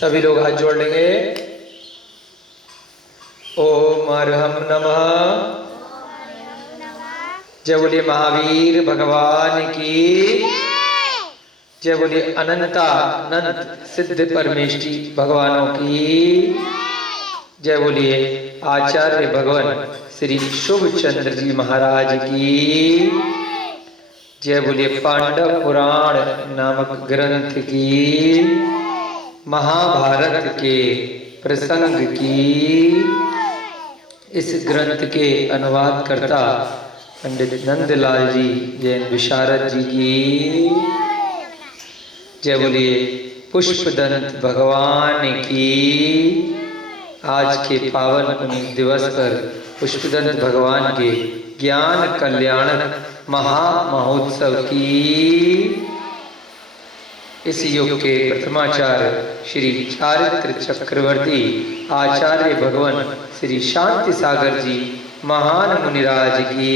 सभी लोग हाथ जोड़ लेंगे। ओम अर्हम नमः। जय बोलिए महावीर भगवान की। जय बोलिए अनंत सिद्ध परमेष्टि भगवानों की। जय बोलिए आचार्य भगवान श्री शुभ चंद्र जी महाराज की। जय बोलिए पांडव पुराण नामक ग्रंथ की, महाभारत के प्रसंग की, इस ग्रंथ के अनुवाद करता पंडित नंदलाल जी जैन विशारद जी की। जय बोलिए पुष्पदंत भगवान की। आज के पावन पुनीत दिवस पर पुष्पदंत भगवान के ज्ञान कल्याण महामहोत्सव की इस युग के प्रथमाचार्य श्री चारित्र चक्रवर्ती आचार्य भगवान श्री शांति सागर जी महान मुनिराज की,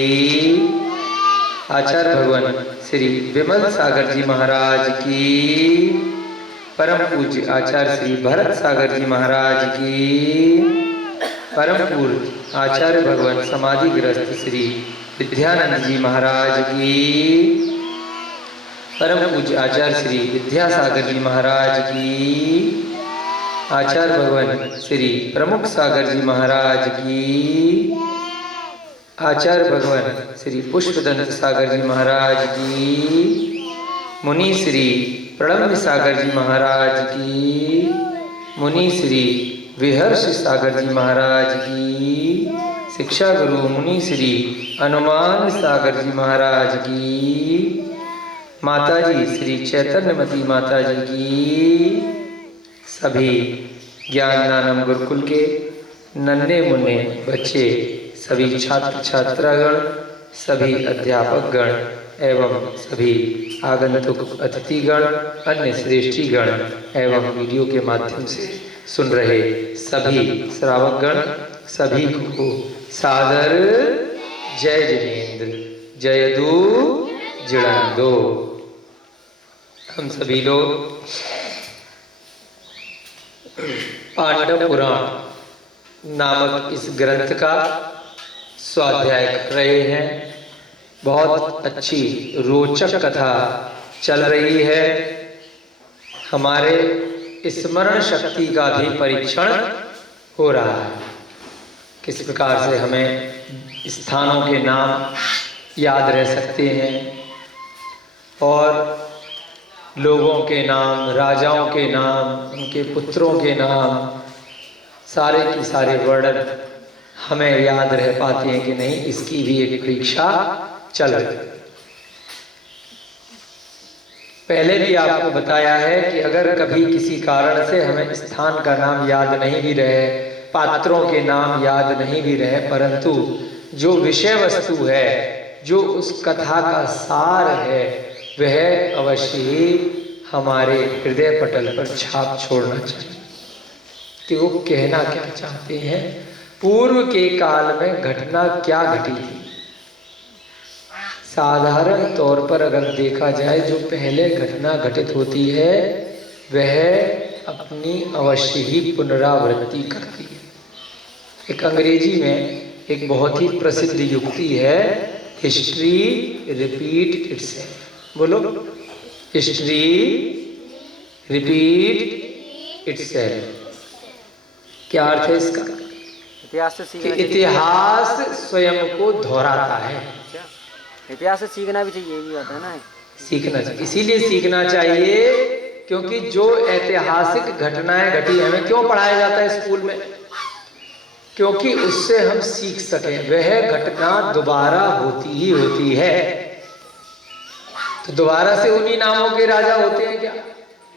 आचार्य भगवान श्री विमल सागर जी महाराज की, परम पूज्य आचार्य श्री भरत सागर जी महाराज की, परम पूज्य आचार्य भगवान समाधिग्रस्त श्री विद्यानंद जी महाराज की, परम पूज्य आचार्य श्री विद्यासागर जी महाराज की, आचार्य भगवान श्री प्रमुख सागर जी महाराज की, आचार्य भगवान श्री पुष्पदंत सागर जी महाराज की, मुनि श्री प्रणम्य सागर जी महाराज की, मुनि श्री विहर्ष सागर जी महाराज की, शिक्षा गुरु मुनि श्री अनुमान सागर जी महाराज की, माताजी श्री चैतन्यमती माता जी की, सभी ज्ञानदानम गुरुकुल के नन्हे मुन्ने बच्चे, सभी छात्र छात्रागण, सभी अध्यापकगण एवं सभी आगंतुक अतिथिगण, अन्य श्रेष्ठीगण एवं वीडियो के माध्यम से सुन रहे सभी श्रावकगण, सभी को सादर जय जिनेन्द्र, जय दू जिड़ांदो। हम सभी लोग पांडव पुराण नामक इस ग्रंथ का स्वाध्याय कर रहे हैं। बहुत अच्छी रोचक कथा चल रही है। हमारे स्मरण शक्ति का भी परीक्षण हो रहा है। किस प्रकार से हमें स्थानों के नाम याद रह सकते हैं और लोगों के नाम, राजाओं के नाम, उनके पुत्रों के नाम, सारे की सारे वर्णन हमें याद रह पाते हैं कि नहीं, इसकी भी एक परीक्षा चल रही है। पहले भी आपको बताया है कि अगर कभी किसी कारण से हमें स्थान का नाम याद नहीं भी रहे, पात्रों के नाम याद नहीं भी रहे, परंतु जो विषय वस्तु है, जो उस कथा का सार है, वह अवश्य ही हमारे हृदय पटल पर छाप छोड़ना चाहिए कि वो कहना क्या चाहते हैं, पूर्व के काल में घटना क्या घटी थी। साधारण तौर पर अगर देखा जाए, जो पहले घटना घटित होती है वह अपनी अवश्य ही पुनरावृत्ति करती है। एक अंग्रेजी में एक बहुत ही प्रसिद्ध युक्ति है, हिस्ट्री रिपीट इटसेल्फ। बोलो, हिस्ट्री रिपीट इटसेल्फ। क्या अर्थ है इसका? इतिहास स्वयं को दोहराता है। इतिहास से सीखना भी चाहिए, ये बात है ना। सीखना चाहिए, इसीलिए सीखना चाहिए क्योंकि जो ऐतिहासिक घटनाएं घटी, हमें क्यों पढ़ाया जाता है स्कूल में? क्योंकि उससे हम सीख सकें। वह घटना दोबारा होती ही होती है। तो दोबारा से उन्हीं नामों के राजा होते हैं क्या?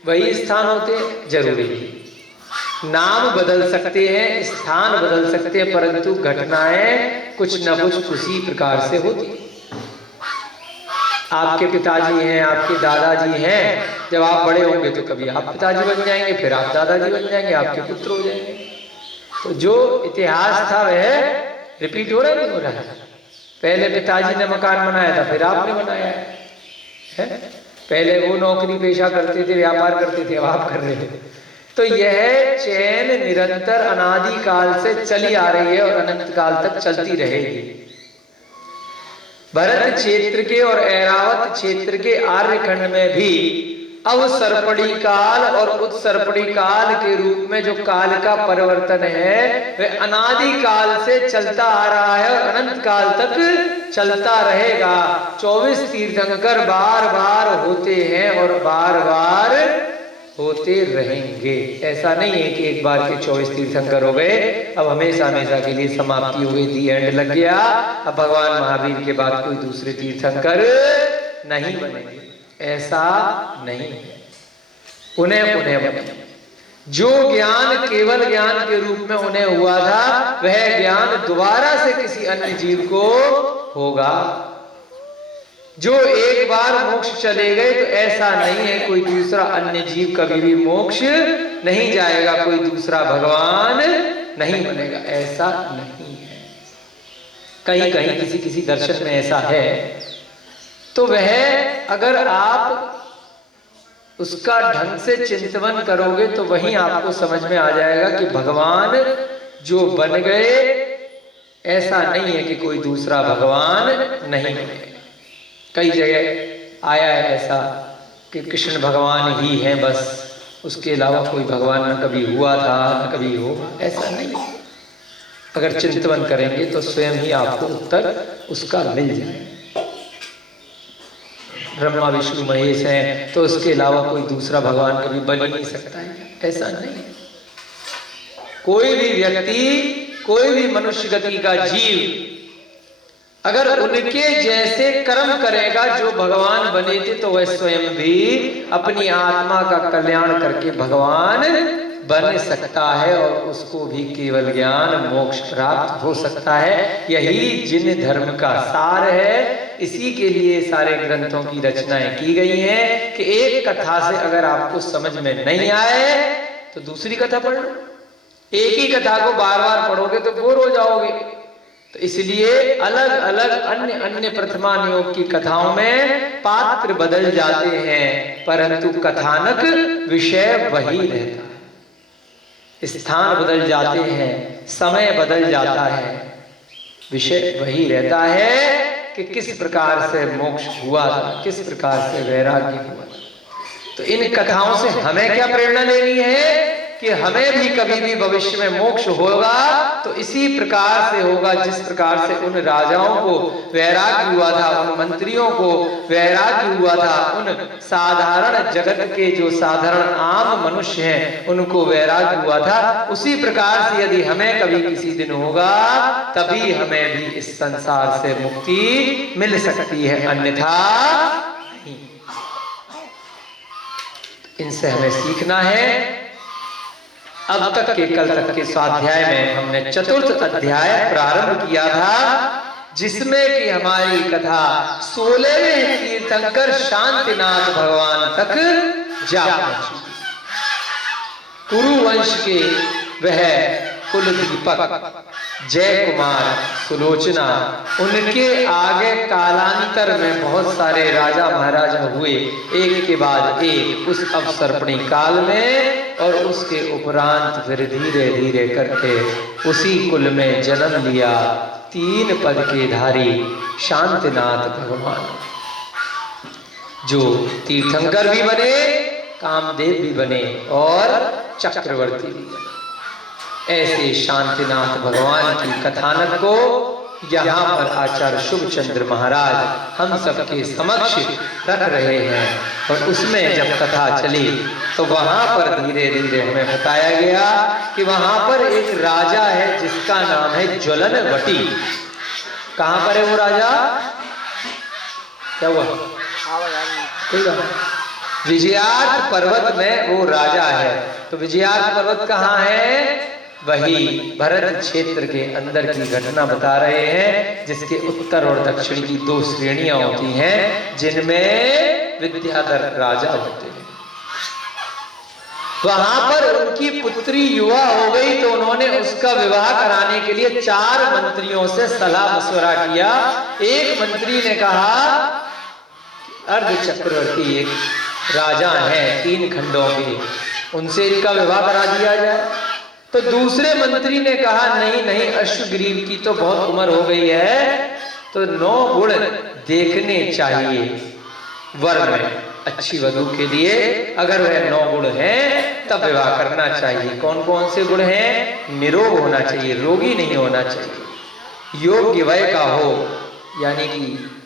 वही स्थान होते हैं? जरूरी नहीं। नाम बदल सकते हैं, स्थान बदल सकते हैं, परंतु घटनाएं कुछ न कुछ उसी प्रकार से होती हैं। आपके पिताजी हैं, आपके दादाजी हैं, जब आप बड़े होंगे तो कभी आप पिताजी बन जाएंगे, फिर आप दादाजी बन जाएंगे, आपके पुत्र हो जाएंगे। तो जो इतिहास था वह रिपीट हो रहा है, नहीं हो रहा है? पहले पिताजी ने मकान बनाया था, फिर आपने बनाया है। पहले वो नौकरी पेशा करते थे, व्यापार करते थे, अब आप कर रहे थे। तो यह चैन निरंतर अनादि काल से चली आ रही है और अनंत काल तक चलती रहेगी। भरत क्षेत्र के और ऐरावत क्षेत्र के आर्यखंड में भी अवसर्पणी काल और उत्सर्पणी काल के रूप में जो काल का परिवर्तन है वह अनादि काल से चलता आ रहा है और अनंत काल तक चलता रहेगा। 24 तीर्थंकर बार बार होते हैं और बार बार होते रहेंगे। ऐसा नहीं है कि एक बार के 24 तीर्थंकर हो गए अब हमेशा हमेशा के लिए समाप्ति हो गई, दी एंड लग गया, अब भगवान महावीर के बाद कोई दूसरे तीर्थंकर नहीं बनेंगे। ऐसा नहीं है, उन्हें बने। जो ज्ञान केवल ज्ञान के रूप में उन्हें हुआ था वह ज्ञान दोबारा से किसी अन्य जीव को होगा। जो एक बार मोक्ष चले गए तो ऐसा नहीं है कोई दूसरा अन्य जीव कभी भी मोक्ष नहीं जाएगा, कोई दूसरा भगवान नहीं बनेगा, ऐसा नहीं है। कहीं कहीं किसी किसी दर्शन में ऐसा है, तो वह अगर आप उसका ढंग से चिंतन करोगे तो वहीं आपको समझ में आ जाएगा कि भगवान जो बन गए ऐसा नहीं है कि कोई दूसरा भगवान नहीं बने। कई जगह आया है ऐसा कि कृष्ण भगवान ही हैं बस, उसके अलावा कोई भगवान न कभी हुआ था न कभी होगा, ऐसा नहीं। अगर चिंतन करेंगे तो स्वयं ही आपको उत्तर उसका मिल जाए। ब्रह्मा विष्णु महेश हैं तो उसके अलावा कोई दूसरा भगवान कभी बन ही नहीं सकता है, ऐसा नहीं। कोई भी व्यक्ति, कोई भी मनुष्य गति का जीव अगर उनके जैसे कर्म करेगा जो भगवान बने थे तो वह स्वयं भी अपनी आत्मा का कल्याण करके भगवान बन सकता है और उसको भी केवल ज्ञान मोक्ष प्राप्त हो सकता है। यही जिन धर्म का सार है, इसी के लिए सारे ग्रंथों की रचनाएं की गई हैं कि एक कथा से अगर आपको समझ में नहीं आए तो दूसरी कथा पढ़ लो। एक ही कथा को बार बार पढ़ोगे तो बोर हो जाओगे। तो इसलिए अलग अलग अन्य अन्य प्रथमान योग की कथाओं में पात्र बदल जाते हैं परंतु कथानक विषय वही रहता है। स्थान बदल जाते हैं, समय बदल जाता है, विषय वही रहता है कि किस प्रकार से मोक्ष हुआ था, किस प्रकार से वैराग्य हुआ था। तो इन कथाओं से हमें क्या प्रेरणा लेनी है कि हमें भी कभी भी भविष्य में मोक्ष होगा तो इसी प्रकार से होगा जिस प्रकार से उन राजाओं को वैराग्य हुआ था, उन मंत्रियों को वैराग्य हुआ था, उन साधारण जगत के जो साधारण आम मनुष्य हैं उनको वैराग्य हुआ था। उसी प्रकार से यदि हमें कभी किसी दिन होगा तभी हमें भी इस संसार से मुक्ति मिल सकती है, अन्यथा नहीं। इनसे हमें सीखना है। अब तक के कल तक के स्वाध्याय में हमने चतुर्थ अध्याय प्रारंभ किया था जिसमें कि हमारी कथा 16वें तीर्थंकर शांतिनाथ भगवान तक जा पहुंची। कुरुवंश के वह कुल दीपक जय कुमार सुलोचना, उनके आगे कालांतर में बहुत सारे राजा महाराजा हुए एक के बाद एक उस अवसर्पणी काल में, और उसके उपरांत फिर धीरे धीरे करके उसी कुल में जन्म लिया 3 पद के धारी शांतिनाथ भगवान, जो तीर्थंकर भी बने, कामदेव भी बने और चक्रवर्ती भी बने। ऐसे शांतिनाथ भगवान की कथानक को यहाँ पर आचार्य शुभचंद्र महाराज हम सबके समक्ष रख रहे हैं। और उसमें जब कथा चली तो वहां पर धीरे धीरे हमें बताया गया कि वहां पर एक राजा है जिसका नाम है ज्वलनवटी। कहां पर है वो राजा? क्या हुआ? विजयार्थ पर्वत में वो राजा है। तो विजयार्थ पर्वत कहाँ है? वही भरत क्षेत्र के अंदर की घटना बता रहे हैं, जिसके उत्तर और दक्षिण की 2 श्रेणियां होती हैं जिनमें विद्याधर राजा होते हैं। वहां पर उनकी पुत्री युवा हो गई तो उन्होंने उसका विवाह कराने के लिए 4 मंत्रियों से सलाह मशवरा किया। एक मंत्री ने कहा अर्ध चक्रवर्ती एक राजा हैं 3 खंडों के, उनसे इनका विवाह करा दिया जाए। तो दूसरे मंत्री ने कहा नहीं नहीं, अश्वग्रीव की तो बहुत उम्र हो गई है, तो 9 गुण देखने चाहिए वर में, अच्छी वधू के लिए अगर वह 9 गुण हैं तब विवाह करना चाहिए। कौन कौन से गुण हैं? निरोग होना चाहिए, रोगी नहीं होना चाहिए, योग्य वय का हो, यानी कि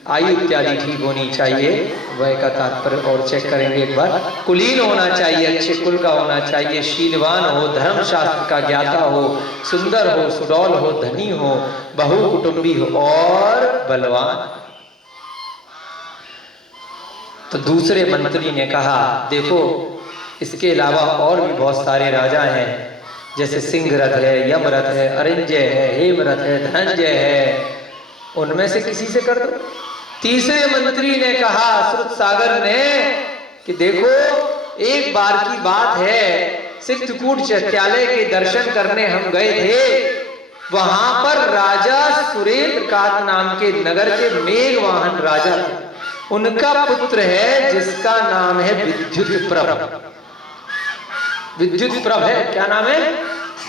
आयु इत्यादि ठीक होनी चाहिए, वय का तात्पर्य और चेक करेंगे एक बार। कुलीन होना चाहिए, अच्छे कुल का होना चाहिए, शीलवान हो, धर्मशास्त्र का ज्ञाता हो, सुंदर हो, सुडौल हो, धनी हो, बहु कुटुंबी हो और बलवान। तो दूसरे मंत्री ने कहा देखो इसके अलावा और भी बहुत सारे राजा हैं, जैसे सिंहरथ है, यमरथ है, अरिंजय है, हेमरथ है, धनंजय है, उनमें से किसी से कर दो। तीसरे मंत्री ने कहा श्रुत सागर ने कि देखो एक बार की बात है, सिद्धकूट चैत्यालय के दर्शन करने हम गए थे, वहां पर राजा सुरेंद्र कात नाम के नगर के मेघवाहन राजा थे, उनका पुत्र है जिसका नाम है विद्युत प्रभ। विद्युत प्रभ है, क्या नाम है?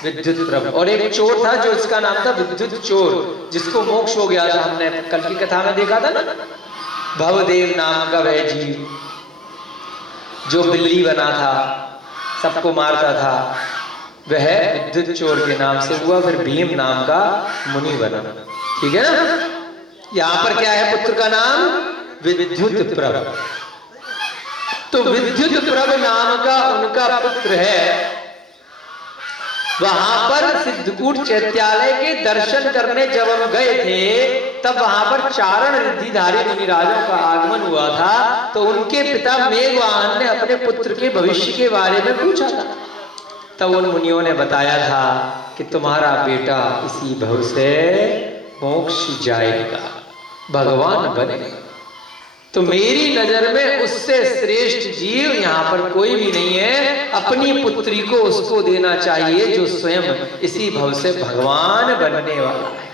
विद्युत प्रभ। और एक चोर था जो इसका नाम था विद्युत चोर, जिसको मोक्ष हो गया था, हमने कल की कथा में देखा था ना, भवदेव नाम का वह जीव जो बिल्ली बना था, सबको मारता था, वह विद्युत चोर के नाम से हुआ, फिर भीम नाम का मुनि बना। ठीक है ना? यहां पर क्या है पुत्र का नाम? विद्युत प्रभ। तो विद्युत प्रभ नाम का उनका पुत्र है। वहां पर सिद्धकूट चैत्यालय के दर्शन करने जब हम गए थे तब वहां पर चारण रिद्धिधारी मुनिराजों का आगमन हुआ था, तो उनके पिता मेघवाहन ने अपने पुत्र के भविष्य के बारे में पूछा था। तब उन मुनियों ने बताया था कि तुम्हारा बेटा इसी भव से मोक्ष जाएगा, भगवान बनेगा। तो मेरी नजर में उससे श्रेष्ठ जीव यहाँ पर कोई भी नहीं है, अपनी पुत्री को उसको देना चाहिए जो स्वयं इसी भव से भगवान बनने वाला है।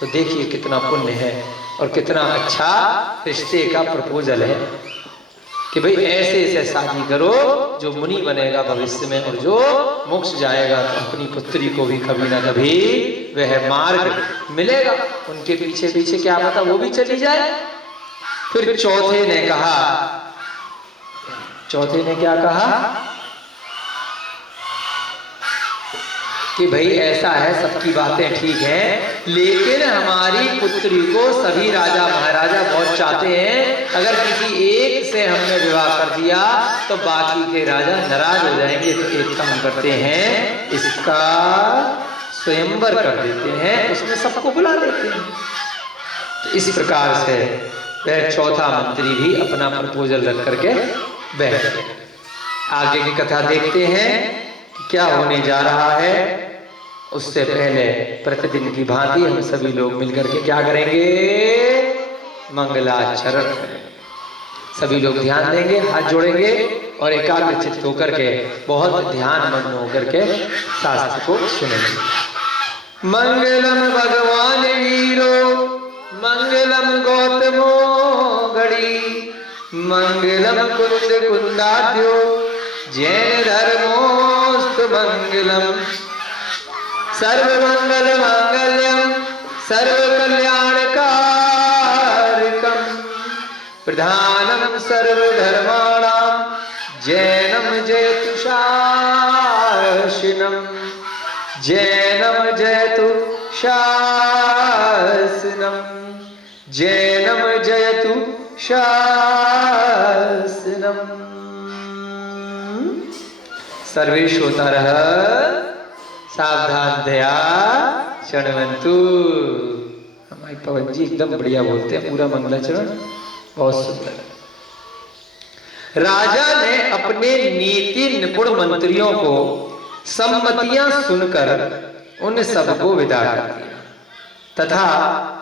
तो देखिए कितना पुण्य है और कितना अच्छा रिश्ते का प्रपोजल है कि भाई ऐसे ऐसे शादी करो जो मुनि बनेगा भविष्य में, और जो मोक्ष जाएगा तो अपनी पुत्री को भी कभी ना कभी वह मार्ग मिलेगा। उनके पीछे पीछे क्या पता वो भी चली जाए। फिर चौथे ने कहा, चौथे ने क्या कहा कि भाई ऐसा है, सबकी बातें ठीक हैं, लेकिन हमारी पुत्री को सभी राजा महाराजा बहुत चाहते हैं, अगर किसी एक से हमने विवाह कर दिया तो बाकी के राजा नाराज हो जाएंगे, तो एक काम करते हैं इसका स्वयंवर कर देते हैं, उसमें सबको बुला लेते हैं। तो इस प्रकार से वह चौथा मंत्री भी अपना प्रपोजल रख करके बैठ गए। आगे की कथा देखते हैं कि क्या होने जा रहा है। उससे पहले प्रतिदिन की भांति हम सभी लोग मिलकर के क्या करेंगे? मंगलाचरण करेंगे। सभी लोग ध्यान देंगे, हाथ जोड़ेंगे और एकाग्र चित्त होकर के बहुत ध्यान मग्न होकर के शास्त्र को सुनेंगे। मंगलम भगवान वीरो मंगलम गौतमो गणी, मंगलम कुंद कुंदाद्यो जैन धर्मोस्तु मंगलम, सर्वमंगल मांगल्यम सर्वकल्याणकारकम, प्रधानम सर्वधर्माणां जैनम जयतु शासनम, जैनम जयतु शासनम, जैनम जयतु शासनम। सर्वे श्रोतारः सावधान दया शृण्वन्तु। हमारे पवन जी एकदम बढ़िया बोलते हैं, पूरा मंगलाचरण बहुत सुंदर। राजा ने अपने नीति निपुण मंत्रियों को सम्मतियां सुनकर उन सबको विदा कर दिया तथा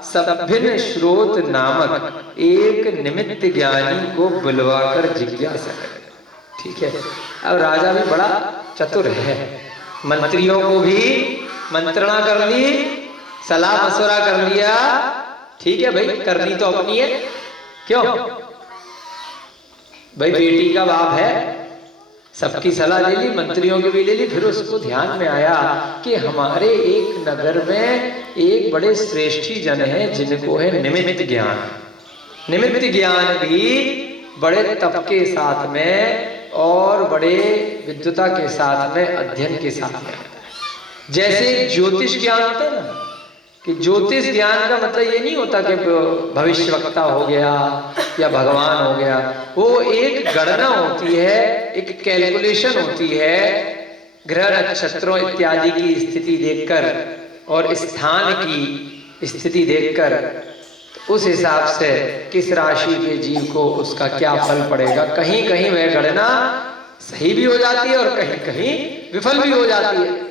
सभ्भिन्न श्रोत नामक एक निमित्त ज्ञानी को बुलवाकर जिज्ञासा कर। ठीक है, अब राजा भी बड़ा चतुर है, मंत्रियों को भी मंत्रणा कर ली, सलाह मशवरा कर लिया। ठीक है भाई, करनी तो अपनी है, क्यों भाई, बेटी का बाप है, सबकी सलाह ले ली, मंत्रियों की भी ले ली। फिर उसको ध्यान में आया कि हमारे एक नगर में एक बड़े श्रेष्ठी जन हैं जिनको है निमित्त ज्ञान। निमित्त ज्ञान भी बड़े तप के साथ में और बड़े विद्वता के साथ में, अध्ययन के साथ में। जैसे ज्योतिष ज्ञान होता है ना, कि ज्योतिष ज्ञान का मतलब ये नहीं होता कि भविष्यवक्ता हो गया या भगवान हो गया। वो एक गणना होती है, एक कैलकुलेशन होती है, ग्रह नक्षत्रों इत्यादि की स्थिति देखकर और स्थान की स्थिति देखकर उस हिसाब से किस राशि के जीव को उसका क्या फल पड़ेगा। कहीं कहीं वह गणना सही भी हो जाती है और कहीं कहीं विफल भी हो जाती है।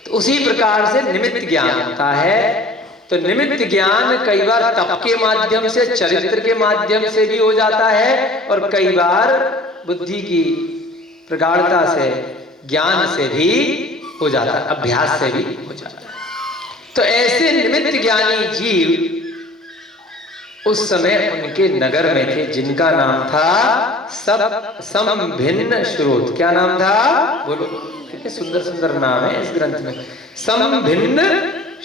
तो उसी प्रकार से निमित्त ज्ञान होता है। तो निमित्त ज्ञान कई बार तप के माध्यम से, चरित्र के माध्यम से भी हो जाता है और कई बार बुद्धि की प्रगाढ़ता से, ज्ञान से भी हो जाता है, अभ्यास से भी हो जाता है। तो ऐसे निमित्त ज्ञानी जीव उस समय उनके नगर में थे, जिनका नाम था समभिन्न श्रोत। क्या नाम था? बोलो, कितने सुंदर सुंदर नाम है इस ग्रंथ में। समभिन्न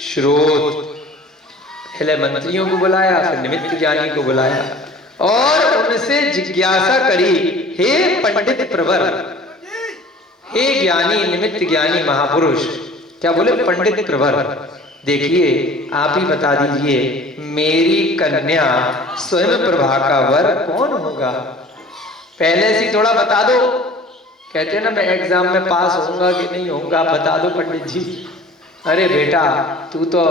श्रोत। पहले मंत्रियों को बुलाया, फिर निमित्त ज्ञानी को बुलाया और उनसे जिज्ञासा करी, हे पंडित प्रवर, हे ज्ञानी निमित्त ज्ञानी महापुरुष। क्या बोले? पंडित प्रवर, देखिए आप ही बता दीजिए मेरी कन्या स्वयं प्रभा का वर कौन होगा? पहले से थोड़ा बता दो। कहते हैं ना मैं एग्जाम में पास होऊंगा कि नहीं होऊंगा, बता दो पंडित जी। अरे बेटा तू तो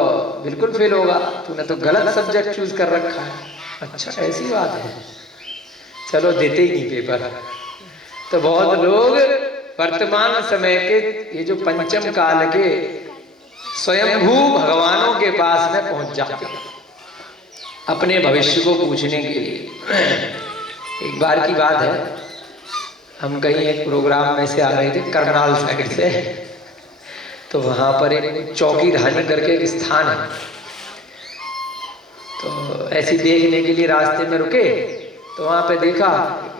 बिल्कुल फेल होगा, तूने तो गलत सब्जेक्ट चूज कर रखा है। अच्छा ऐसी बात है, चलो देते ही नहीं पेपर। तो बहुत लोग वर्तमान समय के ये जो पंचम काल के स्वयंभू भगवानों के पास में पहुंच जाते हैं अपने भविष्य को पूछने के लिए। एक बार की बात है, हम कहीं एक प्रोग्राम में से आ रहे थे करनाल साइड से, तो वहां पर एक चौकी ढानी करके एक स्थान है। तो ऐसे देखने के लिए रास्ते में रुके, तो वहां पे देखा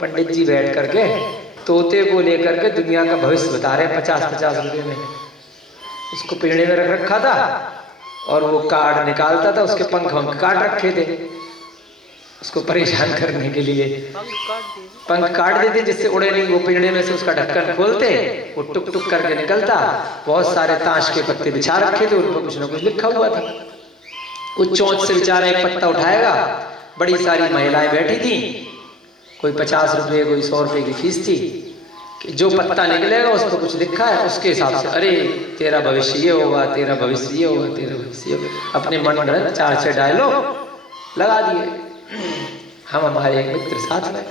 पंडित जी बैठ करके तोते को लेकर के दुनिया का भविष्य बता रहे, 50-50 रुपए में। उसको पेड़े में रख रखा था और वो कार्ड निकालता था, उसके पंख काट रखे थे उसको परेशान करने के लिए। पंख काट देते जिससे उड़े नहीं। वो पिंजड़े में से उसका ढक्कन खोलते, वो टुक टुक करके निकलता। बहुत सारे ताश के पत्ते बिछा रखे थे, उन पर कुछ ना कुछ लिखा हुआ था। कुछ चोंच से बेचारा एक पत्ता उठाएगा, बड़ी सारी महिलाएं बैठी थी, कोई 50 रुपये कोई 100 रुपये की फीस थी। जो पत्ता निकलेगा उस पर कुछ लिखा है, उसके हिसाब से अरे तेरा भविष्य ये होगा, तेरा भविष्य ये होगा, तेरा भविष्य ये होगा। अपने मन में 4-6 डायलॉग लगा दिए। हम हमारे एक मित्र साथ में,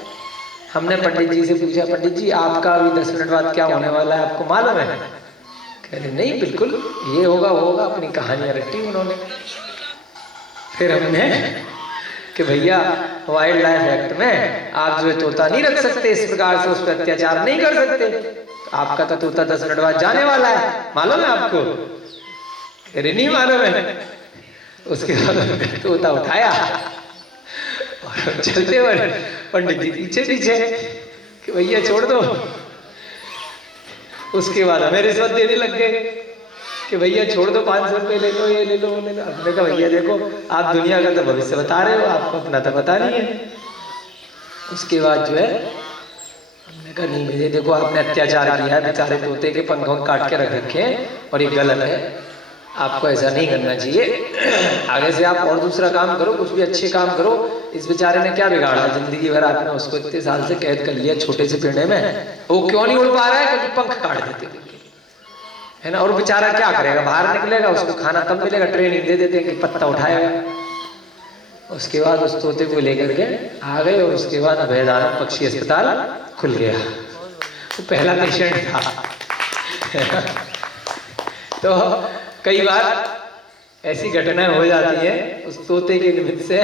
हमने पंडित जी से पूछा, पंडित जी आपका अभी 10 मिनट बाद क्या होने वाला है, आपको मालूम है? कह रहे नहीं बिल्कुल ये होगा वो होगा, अपनी कहानियां रटी उन्होंने। फिर हमने कि भैया वाइल्ड लाइफ एक्ट में आप जो है तोता नहीं रख सकते, इस प्रकार से उस पर अत्याचार नहीं कर सकते। तो आपका तो तोता 10 मिनट बाद जाने वाला है, मालूम है आपको? कह रहे नहीं मालूम है। उसके बाद तोता उठाया और चलते हुए पंडित जी पीछे पीछे कि भैया छोड़ दो। उसके बाद हमें रिश्वत देने लग गए कि भैया छोड़ दो, 500 रुपये ले लो, ये ले लो, वो ले लो। हमने कहा भैया देखो आप दुनिया का तो भविष्य बता रहे हो, आपको अपना तो पता नहीं है। उसके बाद जो है हमने कहा नहीं भैया देखो आपने अत्याचार किया है, बेचारे तोते के पंखों काट के रख रखे हैं और ये गलत है, आपको ऐसा नहीं करना चाहिए। आगे से आप और दूसरा काम करो, कुछ भी अच्छे काम करो। इस बेचारे ने क्या बिगाड़ा, जिंदगी भर आपने उसको इतने साल से कैद कर लिया छोटे से पेड़े में, वो क्यों नहीं उड़ पा रहा है? क्योंकि पंख काट देते है ना। और बेचारा क्या करेगा, बाहर निकलेगा, उसको खाना तब मिलेगा, ट्रेनिंग दे देते हैं कि पत्ता उठाएगा। उसके बाद उस तोते को लेकर के आ गए और उसके बाद अभयदान पक्षी अस्पताल खुल गया। तो पहला पेशेंट था। तो कई बार ऐसी घटनाएं हो जाती है। उस तोते के निमित्त से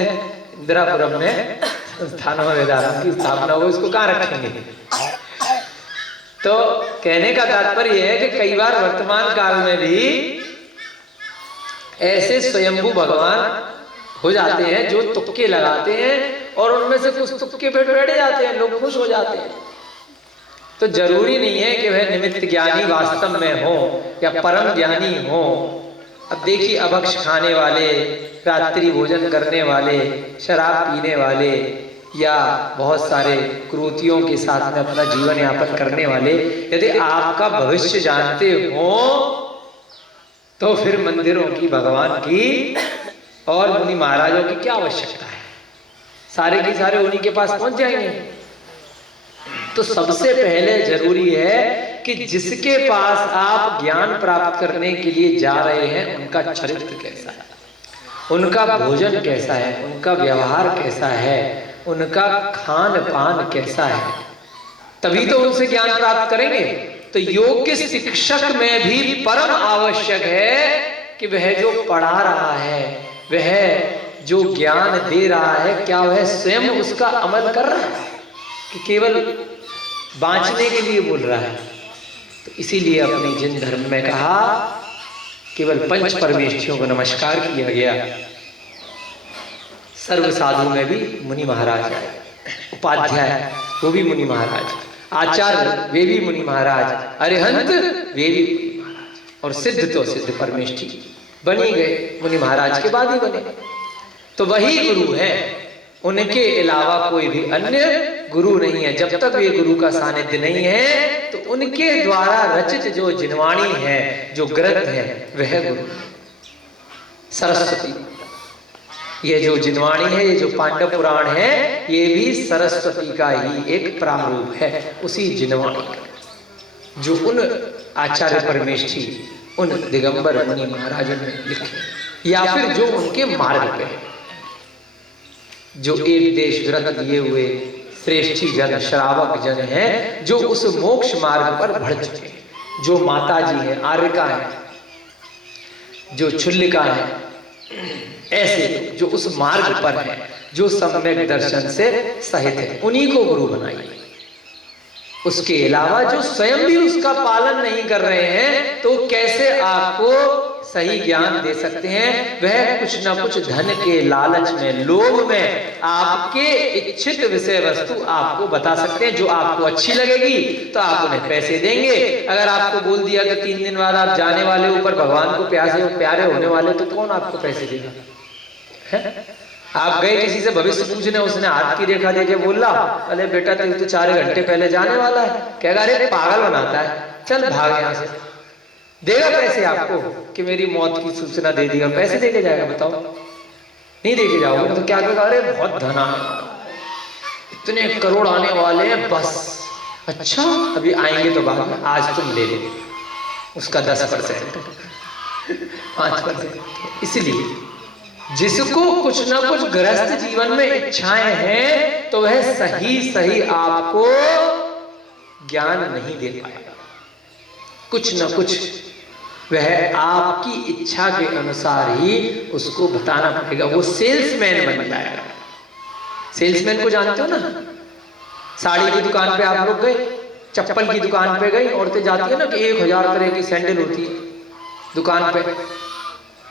इंदिरापुरम में संस्थानों में वेदांत की स्थापना हो, इसको कहाँ रखेंगे? तो कहने का तात्पर्य है कि कई बार वर्तमान काल में भी ऐसे स्वयंभू भगवान हो जाते हैं जो तुक्के लगाते हैं और उनमें से कुछ तुक्के पे बैठ जाते हैं, लोग खुश हो जाते हैं। तो जरूरी नहीं है कि वह निमित्त ज्ञानी वास्तव में हो या परम ज्ञानी हो। अब देखिए, अभक्ष खाने वाले, रात्रि भोजन करने वाले, शराब पीने वाले या बहुत सारे क्रूतियों के साथ में अपना जीवन यापन करने वाले, यदि आपका भविष्य जानते हो तो फिर मंदिरों की, भगवान की और मुनि महाराजों की क्या आवश्यकता है? सारे के सारे उन्हीं के पास पहुंच जाएंगे। तो सबसे पहले जरूरी है कि जिसके पास आप ज्ञान प्राप्त करने के लिए जा रहे हैं उनका चरित्र कैसा है, उनका भोजन कैसा है, उनका व्यवहार कैसा है, उनका खान पान कैसा है, तभी तो उनसे ज्ञान प्राप्त करेंगे। तो योग्य शिक्षक में भी परम आवश्यक है कि वह जो पढ़ा रहा है, वह जो ज्ञान दे रहा है, क्या वह स्वयं उसका अमल कर रहा है कि केवल बांचने के लिए बोल रहा है। तो इसीलिए अपने जिन धर्म में कहा केवल पंच परमेष्ठियों को नमस्कार किया गया। सर्व साधु में भी मुनि महाराज आए, उपाध्याय वो भी मुनि महाराज, आचार्य वे भी मुनि महाराज, अरिहंत वे भी मुनि महाराज, और सिद्ध तो सिद्ध परमेष्ठी बनी गए, मुनि महाराज के बाद ही बने। तो वही गुरु है, उनके अलावा कोई भी अन्य गुरु नहीं है। जब तक वे गुरु का सानिध्य नहीं है तो उनके द्वारा रचित जो जिनवाणी है, जो ग्रंथ है, वह गुरु। सरस्वती, ये जो जिनवाणी है, ये जो पांडव पुराण है, ये भी सरस्वती का ही एक प्रारूप है, उसी जिनवाणी का, जो उन आचार्य परमेष्ठी, उन दिगंबर मुनि महाराजों ने लिखे, या फिर जो उनके मार्ग पे है, जो एक देश व्रत लिए हुए श्रेष्ठी जन, श्रावक जन हैं, जो उस मोक्ष मार्ग पर बढ़ चुके हैं, जो माता जी हैं, आर्यका है, जो छुल्लिका है, ऐसे जो उस मार्ग पर है, जो सम्यक दर्शन से सहित है, उन्हीं को गुरु बनाइए। उसके अलावा जो स्वयं भी उसका पालन नहीं कर रहे हैं तो कैसे आपको सही ज्ञान दे सकते हैं? वह कुछ ना कुछ धन के लालच में, लोभ में आपके इच्छित विषय वस्तु आपको बता सकते हैं, जो आपको अच्छी लगेगी तो आप उन्हें पैसे देंगे। अगर आपको बोल दिया कि 3 दिन बाद आप जाने वाले ऊपर भगवान को प्यारे होने वाले, तो कौन आपको पैसे देगा? है? आप गए किसी से भविष्य पूछने, उसने हाथ की रेखा देके बोला, अरे बेटा तू तो 4 घंटे पहले जाने वाला है, कहेगा अरे पागल बनाता है, चल भाग यहाँ से। देगा पैसे आपको कि मेरी मौत की सूचना दे दिया, पैसे देके जाएगा? बताओ, नहीं देके जाओगे तो क्या कहेगा? अरे बहुत धन आने वाला, इतने करोड़ आने वाले हैं बस। अच्छा, अभी आएंगे तो बाद में, आज तुम ले लो उसका 10%, 5%। इसलिए जिसको कुछ ना कुछ गृहस्थ जीवन में इच्छाएं हैं तो वह सही आपको ज्ञान नहीं दे पाएगा। कुछ ना कुछ वह आपकी इच्छा के अनुसार ही उसको बताना पड़ेगा। वो सेल्समैन बन जाएगा। सेल्समैन को जानते हो ना? साड़ी की दुकान पे आप लोग गए, चप्पल की दुकान पे गई, औरतें जाती है ना कि 1000 तरह की सैंडल होती है दुकान पे।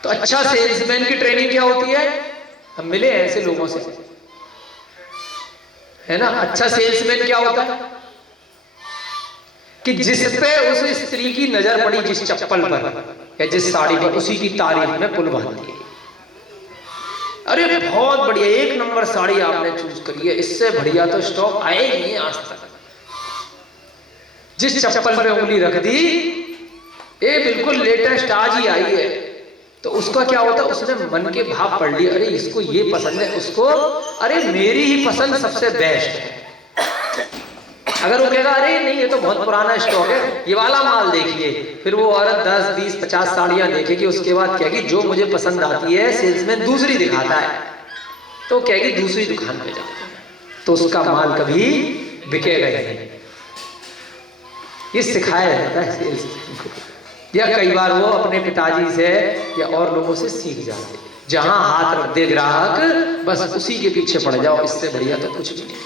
तो अच्छा सेल्समैन की ट्रेनिंग क्या होती है? हम मिले हैं ऐसे लोगों से, है ना? अच्छा सेल्समैन क्या होता है कि जिस पे उस स्त्री की नजर पड़ी, जिस चप्पल पर या जिस साड़ी पर, उसी की तारीफ में पुल बांध दी। अरे बहुत बढ़िया, 1 नंबर साड़ी आपने चूज करी है, इससे बढ़िया तो स्टॉक आए ही नहीं आज तक। जिस चप्पल पे उंगली रख दी, ये बिल्कुल लेटेस्ट आज ही आई है, तो उसका क्या होता है? उसने मन के भाव पढ़ लिए, अरे इसको ये पसंद है, उसको अरे मेरी ही पसंद सबसे बेस्ट है। अगर वो कहेगा अरे नहीं ये तो बहुत पुराना स्टॉक है, ये वाला माल देखिए, फिर वो औरत 10, 20, 50 साड़ियां देखेगी, उसके बाद कहेगी जो मुझे पसंद आती है, सेल्समैन दूसरी दिखाता है, तो कहेगी दूसरी दुकान पे जाओ, तो उसका माल कभी बिकेगा नहीं। ये सिखाया जाता है सेल्समैन को, या कई बार वो अपने पिताजी से या और लोगों से सीख जाते, जहां हाथ रख दे ग्राहक बस उसी के पीछे पड़ जाओ, इससे बढ़िया तो कुछ भी नहीं,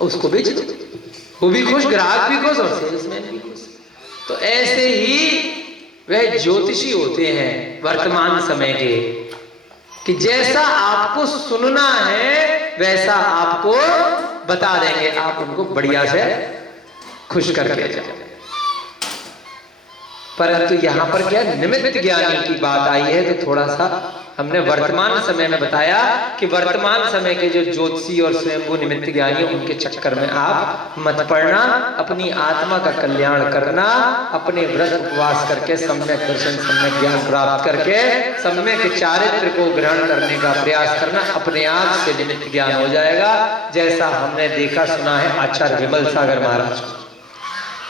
उसको बेच दो, वो भी खुश, ग्राहक भी खुश और सेल्समैन भी खुश। तो ऐसे ही वह ज्योतिषी होते हैं वर्तमान समय के, कि जैसा आपको सुनना है वैसा आपको बता देंगे, आप उनको बढ़िया से खुश करके जाओ। परंतु यहाँ पर क्या निमित्त ज्ञानी की बात आई है, तो थोड़ा सा हमने वर्तमान समय में बताया कि वर्तमान समय के जो ज्योतिषी और स्वयंभू निमित्त ज्ञानी, उनके चक्कर में आप मत पड़ना। अपनी आत्मा का कल्याण करना, अपने व्रत उपवास करके सम्यक दर्शन, सम्यक ज्ञान प्राप्त करके सम्यक चारित्र को ग्रहण करने का प्रयास करना। अपने आप से निमित्त ज्ञान हो जाएगा। जैसा हमने देखा सुना है आचार्य विमल सागर महाराज को,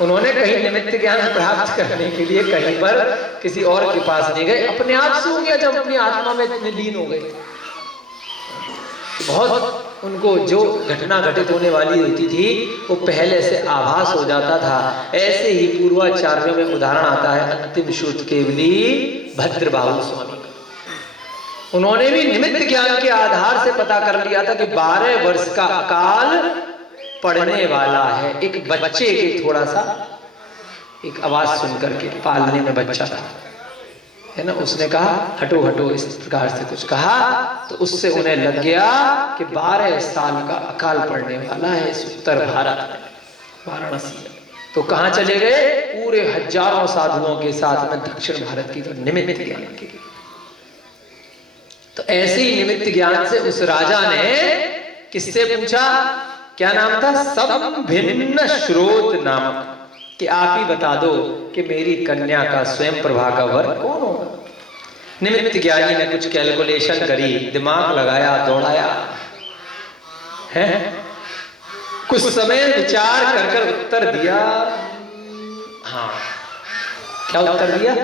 उन्होंने कहीं निमित्त ज्ञान प्राप्त करने के लिए कहीं पर किसी और के पास नहीं गए, अपने आप से हो गया। जब अपनी आत्मा में इतने लीन हो गए, बहुत उनको जो घटना घटित होने वाली होती थी वो पहले से आभास हो जाता था। ऐसे ही पूर्वाचार्यों में उदाहरण आता है अंतिम श्रुत केवली भद्रबाहु स्वामी का। उन्होंने भी निमित्त ज्ञान के आधार से पता कर लिया था कि 12 वर्ष का अकाल पढ़ने वाला है। एक बच्चे के थोड़ा सा एक आवाज सुनकर के, पालने में बच्चा था, है ना, उसने कहा हटो हटो, इस प्रकार से कुछ कहा, तो उससे उन्हें लग गया कि 12 साल का अकाल पड़ने वाला है इस उत्तर भारत में, वाराणसी में। तो कहाँ चले गए? पूरे हजारों साधुओं के साथ में दक्षिण भारत की तो निमित्त ज्ञान की। तो ऐसे ही निमित्त ज्ञान से उस राजा ने किससे पूछा, क्या नाम था? सब भिन्न श्रोत नाम, कि आप ही बता दो कि मेरी कन्या का स्वयं प्रभा का वर कौन होगा। निमित्त ज्ञानी ने कुछ कैलकुलेशन करी, दिमाग लगाया, दौड़ाया, है कुछ समय विचार कर कर उत्तर दिया। हाँ, क्या उत्तर दिया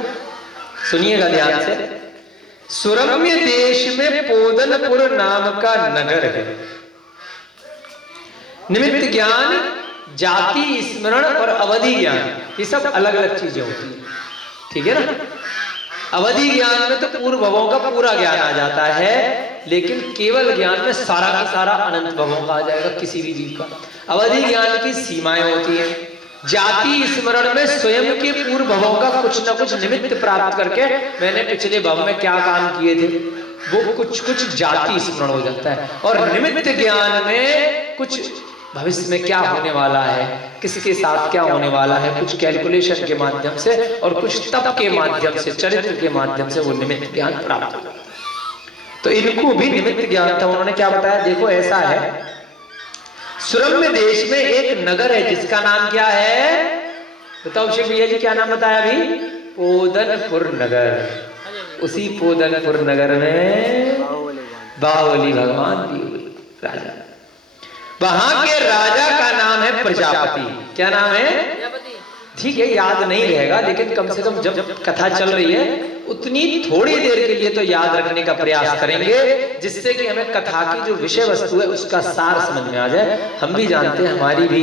सुनिएगा ध्यान से। सुरम्य देश में पोदनपुर नाम का नगर है। निमित्त ज्ञान, जाति स्मरण और अवधि ज्ञान, ये सब अलग अलग चीजें होती है, ठीक है ना। अवधि ज्ञान में तो पूर्व भवों का पूरा ज्ञान आ जाता है, लेकिन केवल ज्ञान में सारा का सारा अनंत भवों का आ जाएगा, किसी भी जीव का। अवधि ज्ञान की सीमाएं होती हैं। जाति स्मरण में स्वयं के पूर्व भवों का कुछ न कुछ निमित्त प्राप्त करके, मैंने पिछले भव में क्या काम किए थे, वो कुछ कुछ जाति स्मरण हो जाता है। और निमित्त ज्ञान में कुछ भविष्य में क्या होने वाला है, किसके साथ क्या होने वाला है, कुछ कैलकुलेशन के माध्यम से और कुछ तप के माध्यम से, चरित्र के माध्यम से वो निमित्त ज्ञान प्राप्त होगा। तो इनको भी निमित्त ज्ञान था। उन्होंने क्या बताया, देखो ऐसा है, सुरम्य देश में एक नगर है जिसका नाम क्या है, बताओ अभिषेक भैया जी, क्या नाम बताया अभी? पोदनपुर नगर। उसी पोदनपुर नगर में बाहुबली भगवान भी हुए राजा। वहां के राजा का नाम है प्रजापति। क्या नाम है? ठीक है, याद नहीं रहेगा, लेकिन कम से कम जब कथा चल रही है उतनी थोड़ी देर के लिए तो याद रखने का प्रयास करेंगे, जिससे कि हमें कथा की जो विषय वस्तु है उसका सार समझ में आ जाए। हम भी जानते हैं हमारी भी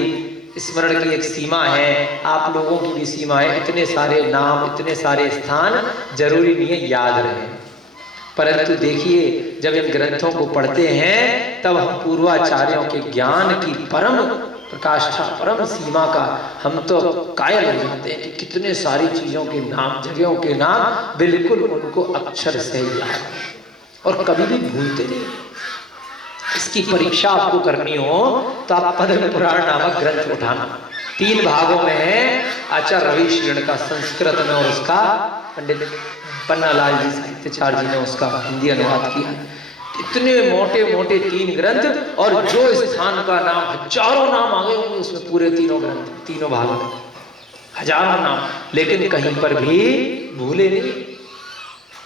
स्मरण की एक सीमा है, आप लोगों की भी सीमा है। इतने सारे नाम, इतने सारे स्थान जरूरी नहीं है याद रहे, परंतु देखिए जब इन ग्रंथों को पढ़ते हैं तब हम पूर्वाचार्यों के ज्ञान की परम प्रकाष्ठा, परम सीमा का हम तो कायल हो जाते हैं कि कितने सारी चीजों के नाम, जगहों के नाम बिल्कुल उनको अक्षर से याद और कभी भी भूलते नहीं। इसकी परीक्षा आपको करनी हो तो आप पद्म पुराण नामक ग्रंथ उठाना। 3 भागों में है। आचार्य रवि श्रीण का संस्कृत में और उसका पंडित पन्नालाल जी साहित्याचार्य जी ने उसका हिंदी अनुवाद किया। इतने मोटे मोटे 3 ग्रंथ और जो स्थान का नाम, हजारों नाम आ गए होंगे उसमें, पूरे तीनों ग्रंथ, तीनों भागों में हजारों नाम, लेकिन कहीं पर भी भूले नहीं।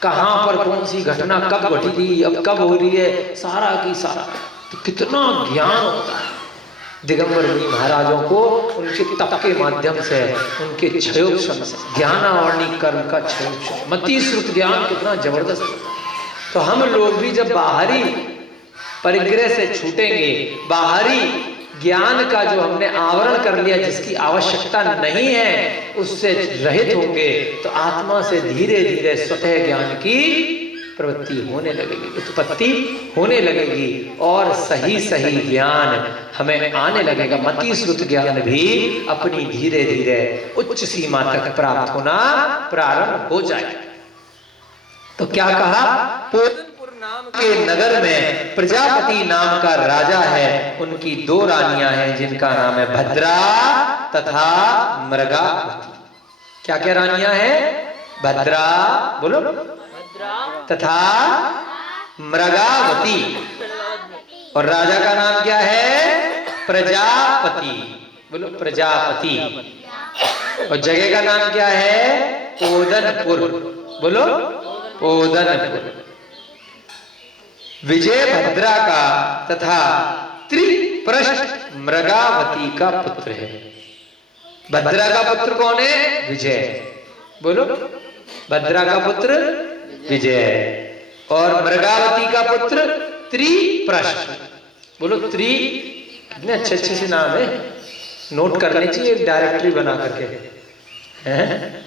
कहां पर कौन सी घटना कब घटी थी, अब कब हो रही है, सारा की सारा। तो कितना ज्ञान होता है दिगंबर मुनि महाराजों को, उनके तप के माध्यम से, उनके क्षयोक्षण से, ज्ञानावर्णी कर्म का क्षयोक्षण, मति श्रुत ज्ञान कितना जबरदस्त होता है। तो हम लोग भी जब बाहरी परिग्रह से छूटेंगे, बाहरी ज्ञान का जो हमने आवरण कर लिया, जिसकी आवश्यकता नहीं है, उससे रहित होंगे, तो आत्मा से धीरे धीरे स्वतः ज्ञान की प्रवृत्ति होने लगेगी, उत्पत्ति होने लगेगी और सही सही ज्ञान हमें आने लगेगा। मति श्रुत ज्ञान भी अपनी धीरे धीरे उच्च सीमा तक प्राप्त होना प्रारंभ हो जाए। तो क्या कहा, पोदनपुर नाम के नगर में प्रजापति नाम का राजा है, उनकी 2 रानियां हैं जिनका नाम है भद्रा तथा मृगावती। क्या क्या रानियां हैं? भद्रा, बोलो, तथा मृगावती। और राजा का नाम क्या है? प्रजापति, बोलो, प्रजापति। और जगह का नाम क्या है? ओदनपुर, बोलो, ओदनपुर। विजय भद्रा का तथा त्रिप्रष्ट मृगावती का पुत्र है। भद्रा का पुत्र कौन है? विजय, बोलो, भद्रा का पुत्र विजय। और मृगावती का पुत्र त्रिप्रष्ट, बोलो, त्रि। कितने अच्छे अच्छे से नाम है, नोट करने चाहिए डायरेक्टरी बना करके, हैं?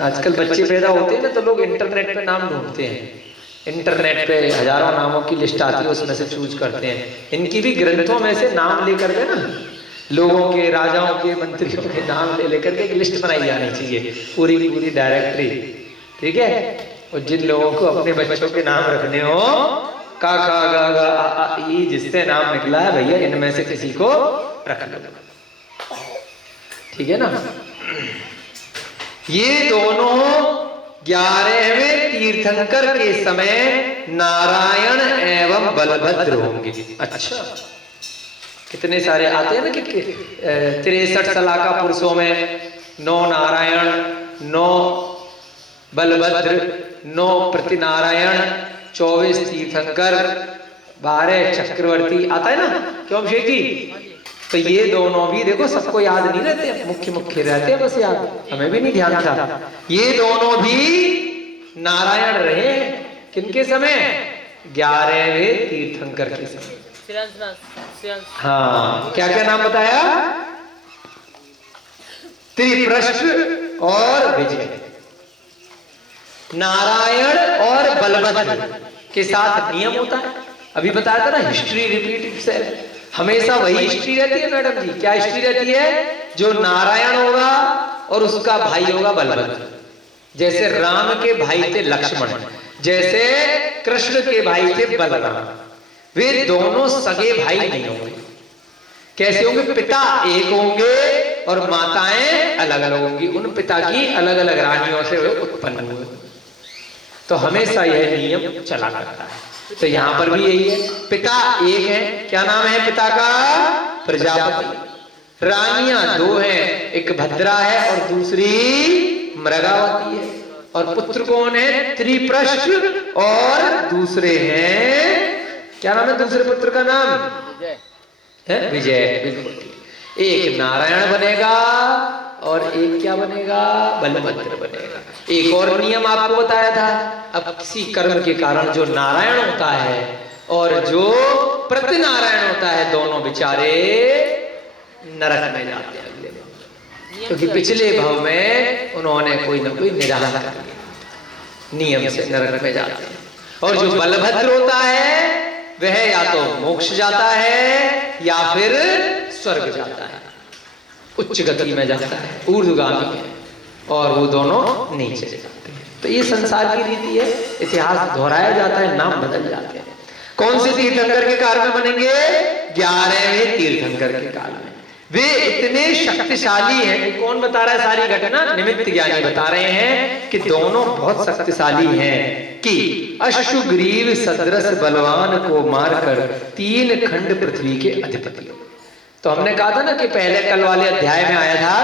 आजकल बच्चे पैदा होते हैं ना तो लोग इंटरनेट पे नाम ढूंढते हैं, इंटरनेट पे हजारों नामों की लिस्ट आती है, उसमें से चूज करते हैं। इनकी भी ग्रंथों में से नाम लेकर के ना, लोगों के, राजाओं के, मंत्रियों के नाम ले लेकर के एक लिस्ट बनाई जानी चाहिए, पूरी की पूरी डायरेक्टरी, ठीक है। और जिन लोगों को अपने बच्चों के नाम रखने हो, का खा गा गा आ आ ई, जिससे नाम निकला है भैया इनमें से किसी को रख लो, ठीक है ना। ये दोनों 11वें तीर्थंकर के समय नारायण एवं बलभद्र होंगे। अच्छा, कितने सारे आते हैं ना कि 63 सलाका पुरुषों में 9 नारायण, 9 बलभद्र, 9 प्रतिनारायण, 24 तीर्थंकर, 12 चक्रवर्ती आता है ना, क्यों अभिषेक जी? तो ये दोनों भी देखो, सबको याद नहीं रहते, मुख्य मुख्य रहते हैं बस याद, हमें भी नहीं ध्यान था। ये दोनों भी नारायण रहे किनके समय? 11वें तीर्थंकर के समय। हाँ, क्या क्या नाम बताया? त्रिप्रष्ट और विजय। नारायण और बलभद्र के साथ नियम होता है, अभी बताया था ना, हिस्ट्री रिपीट से हमेशा वही हिस्ट्री रहती है मैडम जी। क्या हिस्ट्री रहती है? जो नारायण होगा और उसका भाई होगा बलभद्र। जैसे राम के भाई थे लक्ष्मण, जैसे कृष्ण के भाई थे बलराम, वे दोनों सगे भाई नहीं होंगे। कैसे होंगे? पिता एक होंगे और माताएं अलग अलग होंगी, उन पिता की अलग अलग रानियों से वे उत्पन्न हुए। तो हमेशा यह नियम चला करता है। तो यहां पर भी यही है, पिता एक है, क्या नाम है पिता का? प्रजापति। रानियां 2 हैं, एक भद्रा है और दूसरी मृगावती है। और पुत्र कौन है? त्रिप्रष्ट और दूसरे हैं, क्या नाम है दूसरे पुत्र का नाम? विजय है, विजय, बिल्कुल। एक नारायण बनेगा और एक क्या बनेगा? बलभद्र बनेगा। एक और नियम आपको बताया था, अब किसी कर्म के कारण जो नारायण होता है और जो प्रतिनारायण होता है, दोनों बेचारे नरक में जाते हैं अगले भाव, क्योंकि पिछले भाव में उन्होंने कोई ना कोई निराला कर दिया, नियम से नरक में जाते हैं। और जो बलभद्र होता है वह या तो मोक्ष जाता है या फिर स्वर्ग जाता है, उच्च गति में जाता है, ऊर्ध्वगामी है, और वो दोनों नीचे जाते हैं। तो ये संसार की रीति है, इतिहास दोहराया जाता है, नाम बदल जाते हैं। कौन से तीर्थंकर के काल में बनेंगे? 11वें तीर्थंकर के काल में। वे इतने शक्तिशाली हैं, कौन बता रहा है सारी घटना? निमित्त ज्ञानी बता रहे हैं कि दोनों बहुत शक्तिशाली हैं कि अश्वग्रीव सदृश बलवान को मारकर 3 खंड पृथ्वी के अधिपति। तो हमने कहा था ना कि पहले कल वाले अध्याय में आया था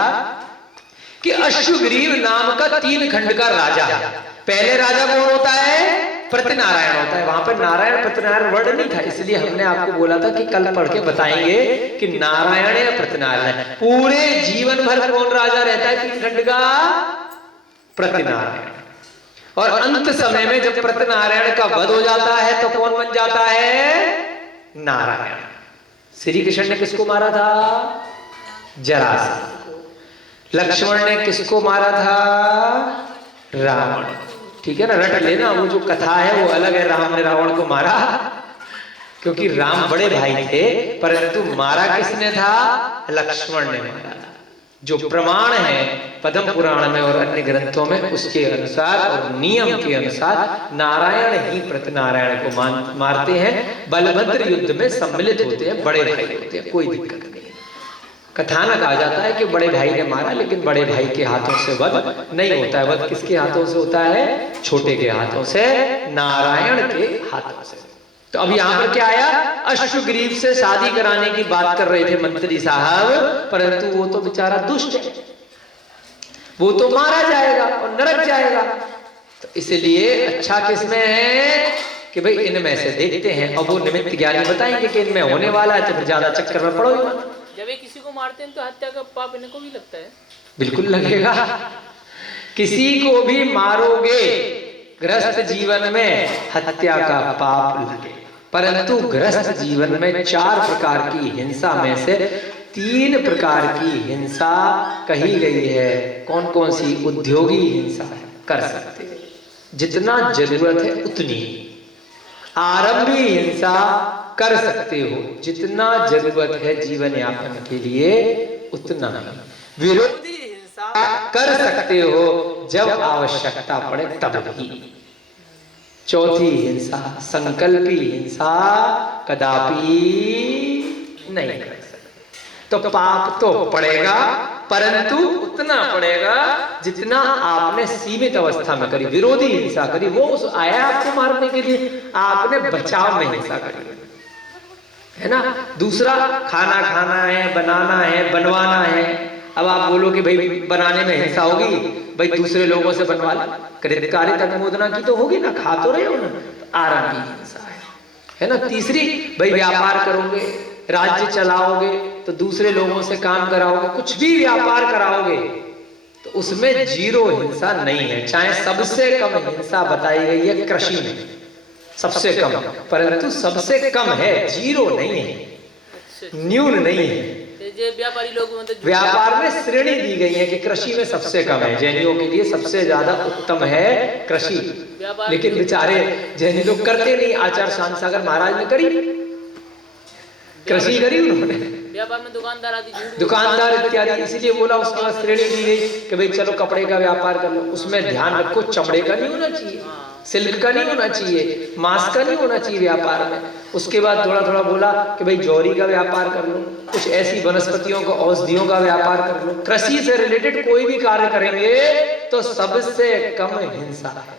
कि अश्वग्रीव नाम का 3 खंड का राजा है। पहले राजा कौन होता है? प्रतिनारायण होता है। वहां पर नारायण प्रतिनारायण वर्ड नहीं था, इसलिए हमने आपको बोला था कि कल पढ़ के बताएंगे कि नारायण या प्रतिनारायण। पूरे जीवन भर कौन राजा रहता है 3 खंड का? प्रतिनारायण। और अंत समय में जब प्रतिनारायण का वध हो जाता है तो कौन बन जाता है? नारायण। श्री कृष्ण ने किसको मारा था? जरासंध। लक्ष्मण ने किसको मारा था? रावण। ठीक है ना, रट लेना, वो जो कथा है वो अलग है। राम ने रावण को मारा क्योंकि राम बड़े भाई थे, परंतु मारा किसने था? लक्ष्मण ने मारा। जो प्रमाण है पद्म पुराण में और अन्य ग्रंथों में, उसके अनुसार और नियम के अनुसार नारायण ही प्रतिनारायण को मारते हैं। बलभद्र युद्ध में सम्मिलित होते हैं, बड़े भाई होते हैं, कोई दिक्कत नहीं है। कथानक आ जाता है कि बड़े भाई ने मारा, लेकिन बड़े भाई के हाथों से वध नहीं होता है। वध किसके हाथों से होता है? छोटे के हाथों से, नारायण के हाथों से। तो अब यहाँ पर क्या आया? अश्वग्रीव से शादी कराने की बात कर रहे थे मंत्री साहब, परंतु वो तो बेचारा दुष्ट है, वो तो मारा जाएगा और नरक जाएगा। तो इसलिए अच्छा किसमें है कि भाई इनमें से देखते हैं। अब वो निमित्त ज्ञानी बताएंगे कि इनमें होने वाला है, तो फिर ज्यादा चक्कर में पड़ो ही मत। जब ये किसी को मारते हैं तो हत्या का पाप इनको भी लगता है? बिल्कुल लगेगा। किसी को भी मारोगे गृहस्थ जीवन में हत्या का पाप लगेगा, परंतु गृहस्थ जीवन में 4 प्रकार की हिंसा में से 3 प्रकार की हिंसा कही गई है। कौन कौन सी? उद्योगी हिंसा है, कर सकते हैं, जितना जरूरत है उतनी। आरंभी हिंसा कर सकते हो, जितना जरूरत है जीवन यापन के लिए उतना ही। विरोधी हिंसा कर सकते हो जब आवश्यकता पड़े तब ही। चौथी हिंसा, संकल्पी हिंसा, कदापि नहीं कर सकते। तो पाप तो पड़ेगा, परंतु उतना पड़ेगा जितना आपने सीमित अवस्था में करी। विरोधी हिंसा करी, वो उस आया आपको मारने के लिए, आपने बचाव में हिंसा करी, है ना। दूसरा, खाना खाना है, बनाना है, बनवाना है। अब आप बोलो कि भाई बनाने में हिंसा होगी, भाई दूसरे लोगों से बनवा लो, कृतकार्य अनुमोदना की तो होगी ना, खा तो रहे हो ना। तो आरंभी हिंसा है ना। तीसरी, भाई व्यापार करोगे, राज्य चलाओगे, तो दूसरे लोगों से काम कराओगे, कुछ भी व्यापार कराओगे, तो उसमें जीरो हिंसा नहीं है। चाहे सबसे कम हिंसा बताई गई है कृषि में, सबसे कम, परंतु सबसे कम है, जीरो नहीं है, न्यून नहीं है। व्यापारी लोग मतलब व्यापार में श्रेणी दी गई है कि कृषि में सबसे कम है, जैनियों के लिए सबसे ज्यादा उत्तम है कृषि। लेकिन बेचारे जैनी लोग करते नहीं। आचार्य शांतसागर महाराज ने करी, कृषि करी उन्होंने, व्यापार में दुकानदार आदि, दुकानदार इत्यादि। इसीलिए बोला उसके बाद श्रेणी दी गई कि भाई चलो कपड़े का व्यापार कर लो, उसमें ध्यान रखो चमड़े का नहीं होना चाहिए, सिल्क का नहीं होना चाहिए, मांस का नहीं होना चाहिए व्यापार में। उसके बाद थोड़ा थोड़ा बोला कि भाई जौहरी का व्यापार कर लो, कुछ ऐसी वनस्पतियों का, औषधियों का व्यापार कर लो। कृषि से रिलेटेड कोई भी कार्य करेंगे तो सबसे कम हिंसा है।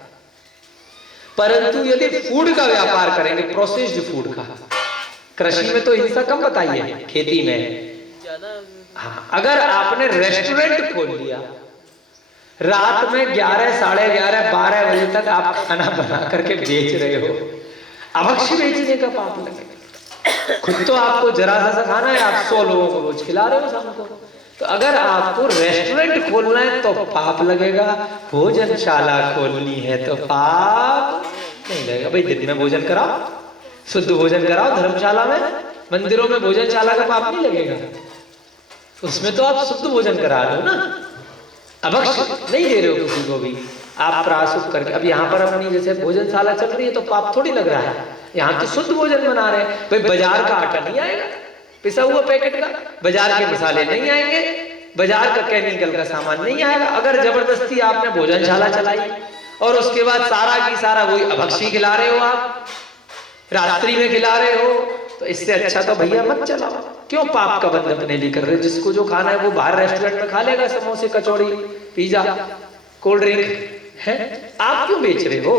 परंतु यदि फूड का व्यापार करेंगे, प्रोसेस्ड फूड का, कृषि में तो हिंसा कम बताई है, खेती में ज्यादा। हाँ, अगर आपने रेस्टोरेंट खोल लिया, रात में 11, साढ़े 11, 12 बजे तक आप खाना बना करके बेच रहे हो, अभक्ष्य बेचने का पाप लगेगा। खुद तो आपको जरा सा खाना है, आप 100 लोगों को रोज खिला रहे हो शाम को। तो अगर आपको रेस्टोरेंट खोलना है तो पाप लगेगा, भोजनशाला खोलनी है तो पाप नहीं लगेगा। भाई दिन में भोजन कराओ, शुद्ध भोजन कराओ, धर्मशाला में, मंदिरों में भोजनशाला का पाप नहीं लगेगा, उसमें तो आप शुद्ध भोजन करा रहे हो ना, अभक्ष्य नहीं दे रहे हो किसी को भी, आप प्राशुभ करके। अब यहाँ पर अपनी जैसे भोजनशाला चल रही है तो पाप थोड़ी लग रहा है, यहाँ तो शुद्ध भोजन बना रहे हैं। भाई बाजार का आटा नहीं आएगा पिसा हुआ पैकेट का, बाजार के मसाले नहीं आएंगे, बाजार का केमिकल का सामान नहीं आएगा। अगर जबरदस्ती आपने भोजनशाला चलाई और उसके बाद सारा की सारा वही अभक्ष्य खिला रहे हो, आप रात्रि में खिला रहे हो, तो इससे अच्छा तो भैया मत चलाओ। क्यों पाप का बंधन अपने लिए कर रहे हो? जिसको जो खाना है वो बाहर रेस्टोरेंट में खा लेगा, समोसे, कचौड़ी, पिज्जा, कोल्ड ड्रिंक है। आप क्यों बेच रहे हो?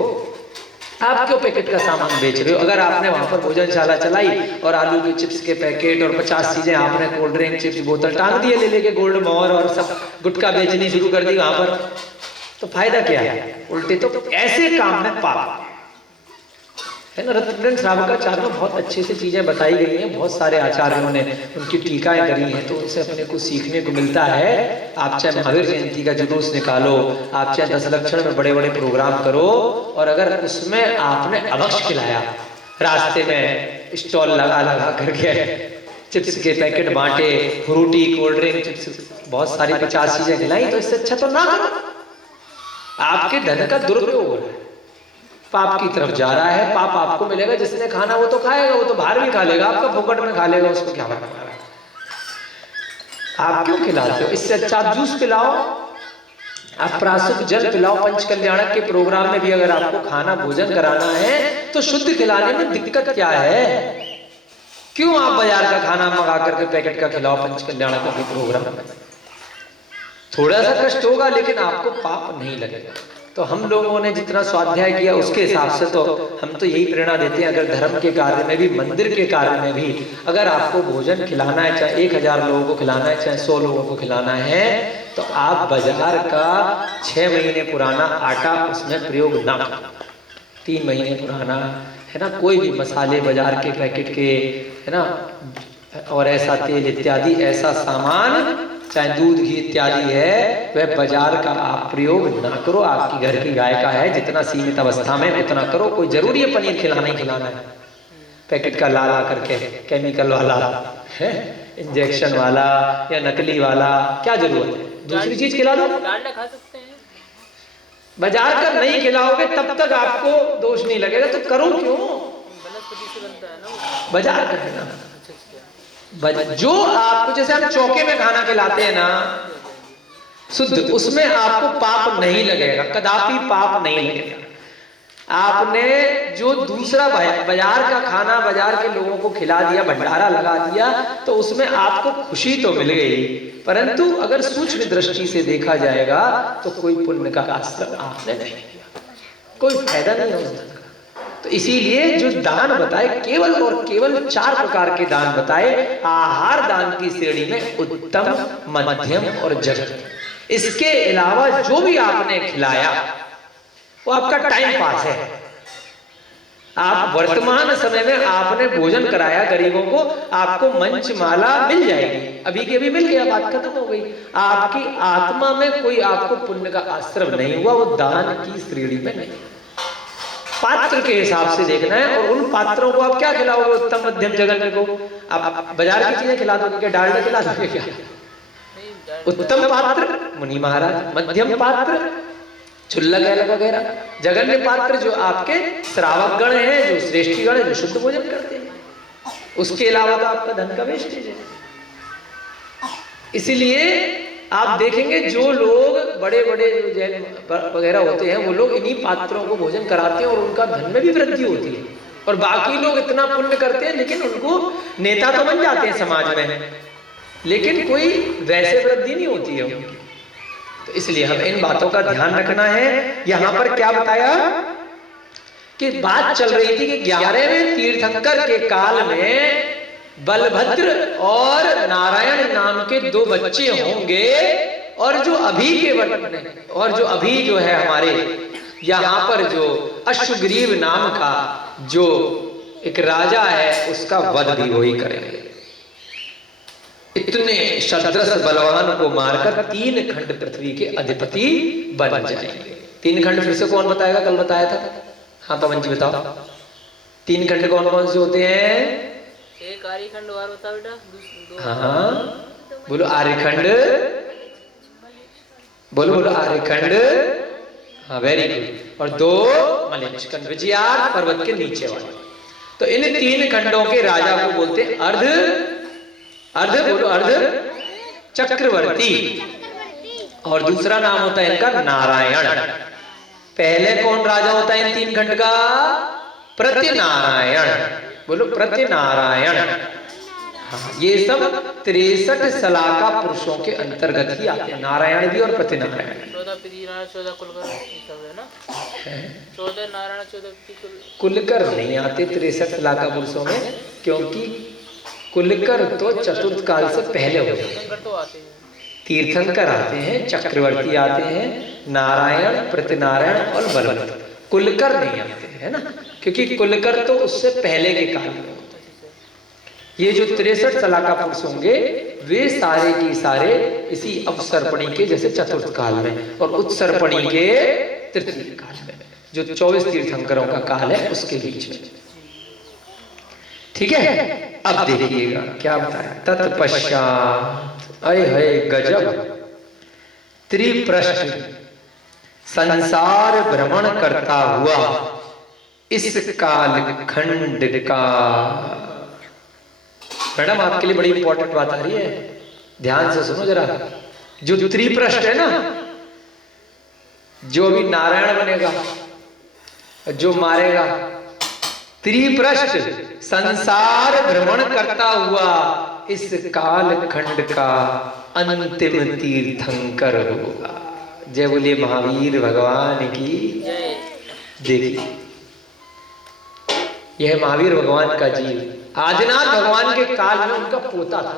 आप क्यों पैकेट का सामान बेच रहे हो? अगर आपने वहां पर भोजनशाला चलाई और आलू के चिप्स के पैकेट और 50 चीजें आपने, कोल्ड ड्रिंक, चिप्स, बोतल टांग दिए ले लेके, गोल्ड मोहर और सब गुटखा बेचनी शुरू कर दी वहां पर, तो फायदा क्या है? उल्टे तो ऐसे काम में पाप है ना। रत्नग्रंथ श्रावकाचार्य में बहुत अच्छे से चीजें बताई गई हैं, बहुत सारे आचार्यों ने उनकी टीकाएं करी हैं, तो उनसे अपने को सीखने को मिलता है। आप चाहे महावीर जयंती का जुलूस निकालो, आप चाहे 10 लक्षण में बड़े बड़े प्रोग्राम करो, और अगर उसमें आपने अभक्ष्य खिलाया, रास्ते में स्टॉल लगा लगा करके चिप्स के पैकेट बांटे, फ्रूटी, कोल्ड ड्रिंक, चिप्स, बहुत सारी 50 चीजें खिलाई, तो इससे अच्छा तो ना करो। आपके धन का दुरुपयोग हो रहा है, पाप की तरफ जा रहा है। पाप आपको मिलेगा, जिसने खाना वो तो खाएगा, वो तो बाहर भी खा लेगा, आपका फोकट में खा लेगा, उसको क्या पता। आप क्यों खिलाते हो? इससे अच्छा आप जूस पिलाओ, आप प्राशुद्ध जल पिलाओ। पंच कल्याणक के प्रोग्राम में भी अगर आपको खाना भोजन कराना है तो शुद्ध खिलाने में दिक्कत क्या है? क्यों आप बाजार का खाना मंगा करके पैकेट का खिलाओ पंच कल्याण का भी प्रोग्राम में? थोड़ा सा कष्ट होगा लेकिन आपको पाप नहीं लगेगा। तो हम लोगों ने जितना स्वाध्याय किया उसके हिसाब से तो हम तो यही प्रेरणा देते हैं, अगर धर्म के कार्य में भी, मंदिर के कार्य में भी अगर आपको भोजन खिलाना है, चाहे 1000 लोगों को खिलाना है, चाहे 100 लोगों को खिलाना है, तो आप बाजार का 6 महीने पुराना आटा उसमें प्रयोग ना करें, 3 महीने पुराना, है ना, कोई भी मसाले बाजार के पैकेट के, है ना, और ऐसा तेल इत्यादि ऐसा सामान, चाहे दूध घी इत्यादि है, वह बाजार का आप प्रयोग ना करो। आपकी घर की गाय का है, जितना सीमित अवस्था में उतना करो। कोई जरूरी है पनीर खिलाना ही खिलाना है पैकेट का ला करके, केमिकल वाला है, इंजेक्शन वाला या नकली वाला, क्या जरूरत है? दूसरी चीज खिला दो। डालडा खा सकते हैं, बाजार का नहीं खिलाओगे तब तक आपको दोष नहीं लगेगा, तो करो क्यों? वनस्पति से बनता है ना वो। बाजार का है ना, अच्छा अच्छा। जो आपको, जैसे हम चौके में खाना खिलाते हैं ना शुद्ध, उसमें आपको पाप नहीं लगेगा, कदापि पाप नहीं लगेगा। आपने जो दूसरा बाजार का खाना बाजार के लोगों को खिला दिया, भंडारा लगा दिया, तो उसमें आपको खुशी तो मिल गई, परंतु अगर सूक्ष्म दृष्टि से देखा जाएगा तो कोई पुण्य का आश्रय आपने नहीं किया, कोई फायदा नहीं है उस धन का। तो इसीलिए जो दान बताए, केवल और केवल 4 प्रकार के दान बताए। आहार दान की श्रेणी में उत्तम, मध्यम और जगत। इसके अलावा जो भी आपने खिलाया वो आपका टाइम पास है। आप वर्तमान समय में आपने भोजन कराया गरीबों को, आपको मंचमाला मिल जाएगी, अभी के अभी मिल गया, बात खत्म हो गई। आपकी आत्मा में कोई आपको पुण्य का आश्रय नहीं हुआ, वो दान की श्रेणी में नहीं। पात्र के हिसाब से देखना है, और उन पात्रों को आप क्या खिलाओगे? उत्तम, मध्यम, जगत को आप बाजार की चीजें खिला दोगे क्या? डालडा खिला दोगे क्या? उत्तम पात्र मुनि महाराज, मध्यम पात्र चुल्लक वगैरह, जगन्य पात्र जो आपके श्रावक गण हैं, जो श्रेष्ठी गण है, जो शुद्ध भोजन करते हैं। उसके अलावा तो आपका धन का वेस्टेज है। इसीलिए आप देखेंगे जो लोग बड़े बड़े जो जैन वगैरह होते हैं, वो लोग इन्हीं पात्रों को भोजन कराते हैं और उनका धन में भी वृद्धि होती है। और बाकी लोग इतना पुण्य करते हैं लेकिन उनको नेता तो बन जाते हैं समाज में, लेकिन कोई वैसे वृद्धि नहीं होती है उनकी। तो इसलिए हमें इन बातों का ध्यान रखना है। यहां पर क्या बताया कि बात चल रही थी कि 11वें तीर्थंकर के काल में बलभद्र और नारायण नाम के 2 बच्चे होंगे, और जो अभी जो है हमारे यहाँ पर जो अश्वग्रीव नाम का जो एक राजा है, उसका वध भी वही करेंगे। इतने सदृश बलवान को मारकर 3 खंड पृथ्वी के अधिपति बन जाएंगे। 3 खंड फिर से कौन बताएगा? कल बताया था। हाँ पवन जी बताओ, 3 खंड कौन कौन से होते हैं? एक आर्यखंड और होता बेटा। हाँ बोलो आर्यखंड, बोलो आर्यखंड, हाँ वेरी गुड। और 2 मलेच्छ खंड, विजयार पर्वत के नीचे वाले। तो इन 3 खंडों के राजा को बोलते हैं बोलो अर्ध चक्रवर्ती, और दूसरा नाम होता है इनका नारायण। पहले कौन राजा होता है इन 3 खंड का? प्रतिनारायण, बोलो प्रतिनारायण। हाँ, ये सब 63 सलाका पुरुषों के अंतर्गत ही आते हैं, नारायण भी और प्रतिनारायण। 14 पृथ्वीनारायण, 14 कुलकर सब है ना, 14 नारायण, 14 कुलकर नहीं आते 63 सलाका पुरुषों में, क्योंकि कुलकर तो चतुर्थ काल से पहले हो जाते। तो आते हैं, तीर्थंकर आते हैं, चक्रवर्ती आते हैं, नारायण, प्रतिनारायण और बलभद्र। कुलकर नहीं आते, है ना, क्योंकि कुलकर तो उससे पहले के काल में होते हैं। ये जो 63 सलाका पुरुष होंगे वे सारे की सारे इसी अवसर्पणी के जैसे चतुर्थ काल में और उत्सर्पणी के तृतीय काल में, जो 24 तीर्थंकरों का काल है उसके बीच में। ठीक है, अब देखिएगा क्या बताया। तत्पश्चात अय है गजब त्रिपृष्ठ संसार भ्रमण करता हुआ इस काल खंड का। मैडम आपके लिए बड़ी इंपॉर्टेंट बात आ रही है, ध्यान से सुनो जरा। जो त्रिपृष्ठ है ना, जो अभी नारायण बनेगा, जो मारेगा, त्रिपृष्ठ संसार भ्रमण करता हुआ इस काल खंड का अंतिम तीर्थंकर होगा। जय बोलिए महावीर भगवान की। देखिए यह महावीर भगवान का जीव आदिनाथ भगवान के काल में उनका पोता था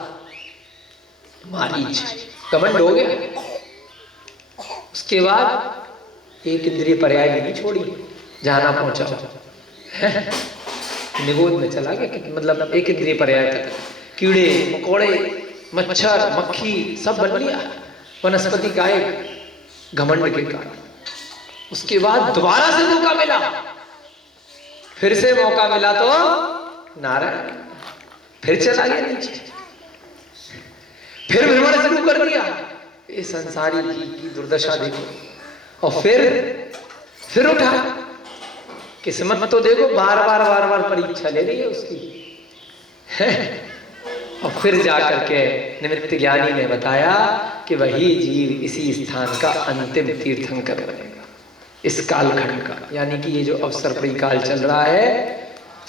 मारीच, कमंड हो गया। उसके बाद एक इंद्रिय पर्याय भी नहीं छोड़ी, जाना पहुंचा निगोद में चला गया कि मतलब एक इंद्रिय पर्याय तक कीड़े मकोड़े मच्छर मक्खी सब बन लिया, वनस्पति का एक घमंड के कारण। उसके बाद दोबारा से मौका मिला, फिर से मौका मिला तो नारायण फिर चला गया नीचे, फिर भ्रमण शुरू कर दिया। ये संसारी की दुर्दशा देखो। और फिर उठा, किस्मत तो देखो बार बार परीक्षा ले रही है उसकी है। और फिर जाकर के निमित्त ज्ञानी ने बताया कि वही जीव इसी स्थान का अंतिम तीर्थंकर बनेगा इस कालखंड का। यानी कि ये जो अवसर काल चल रहा है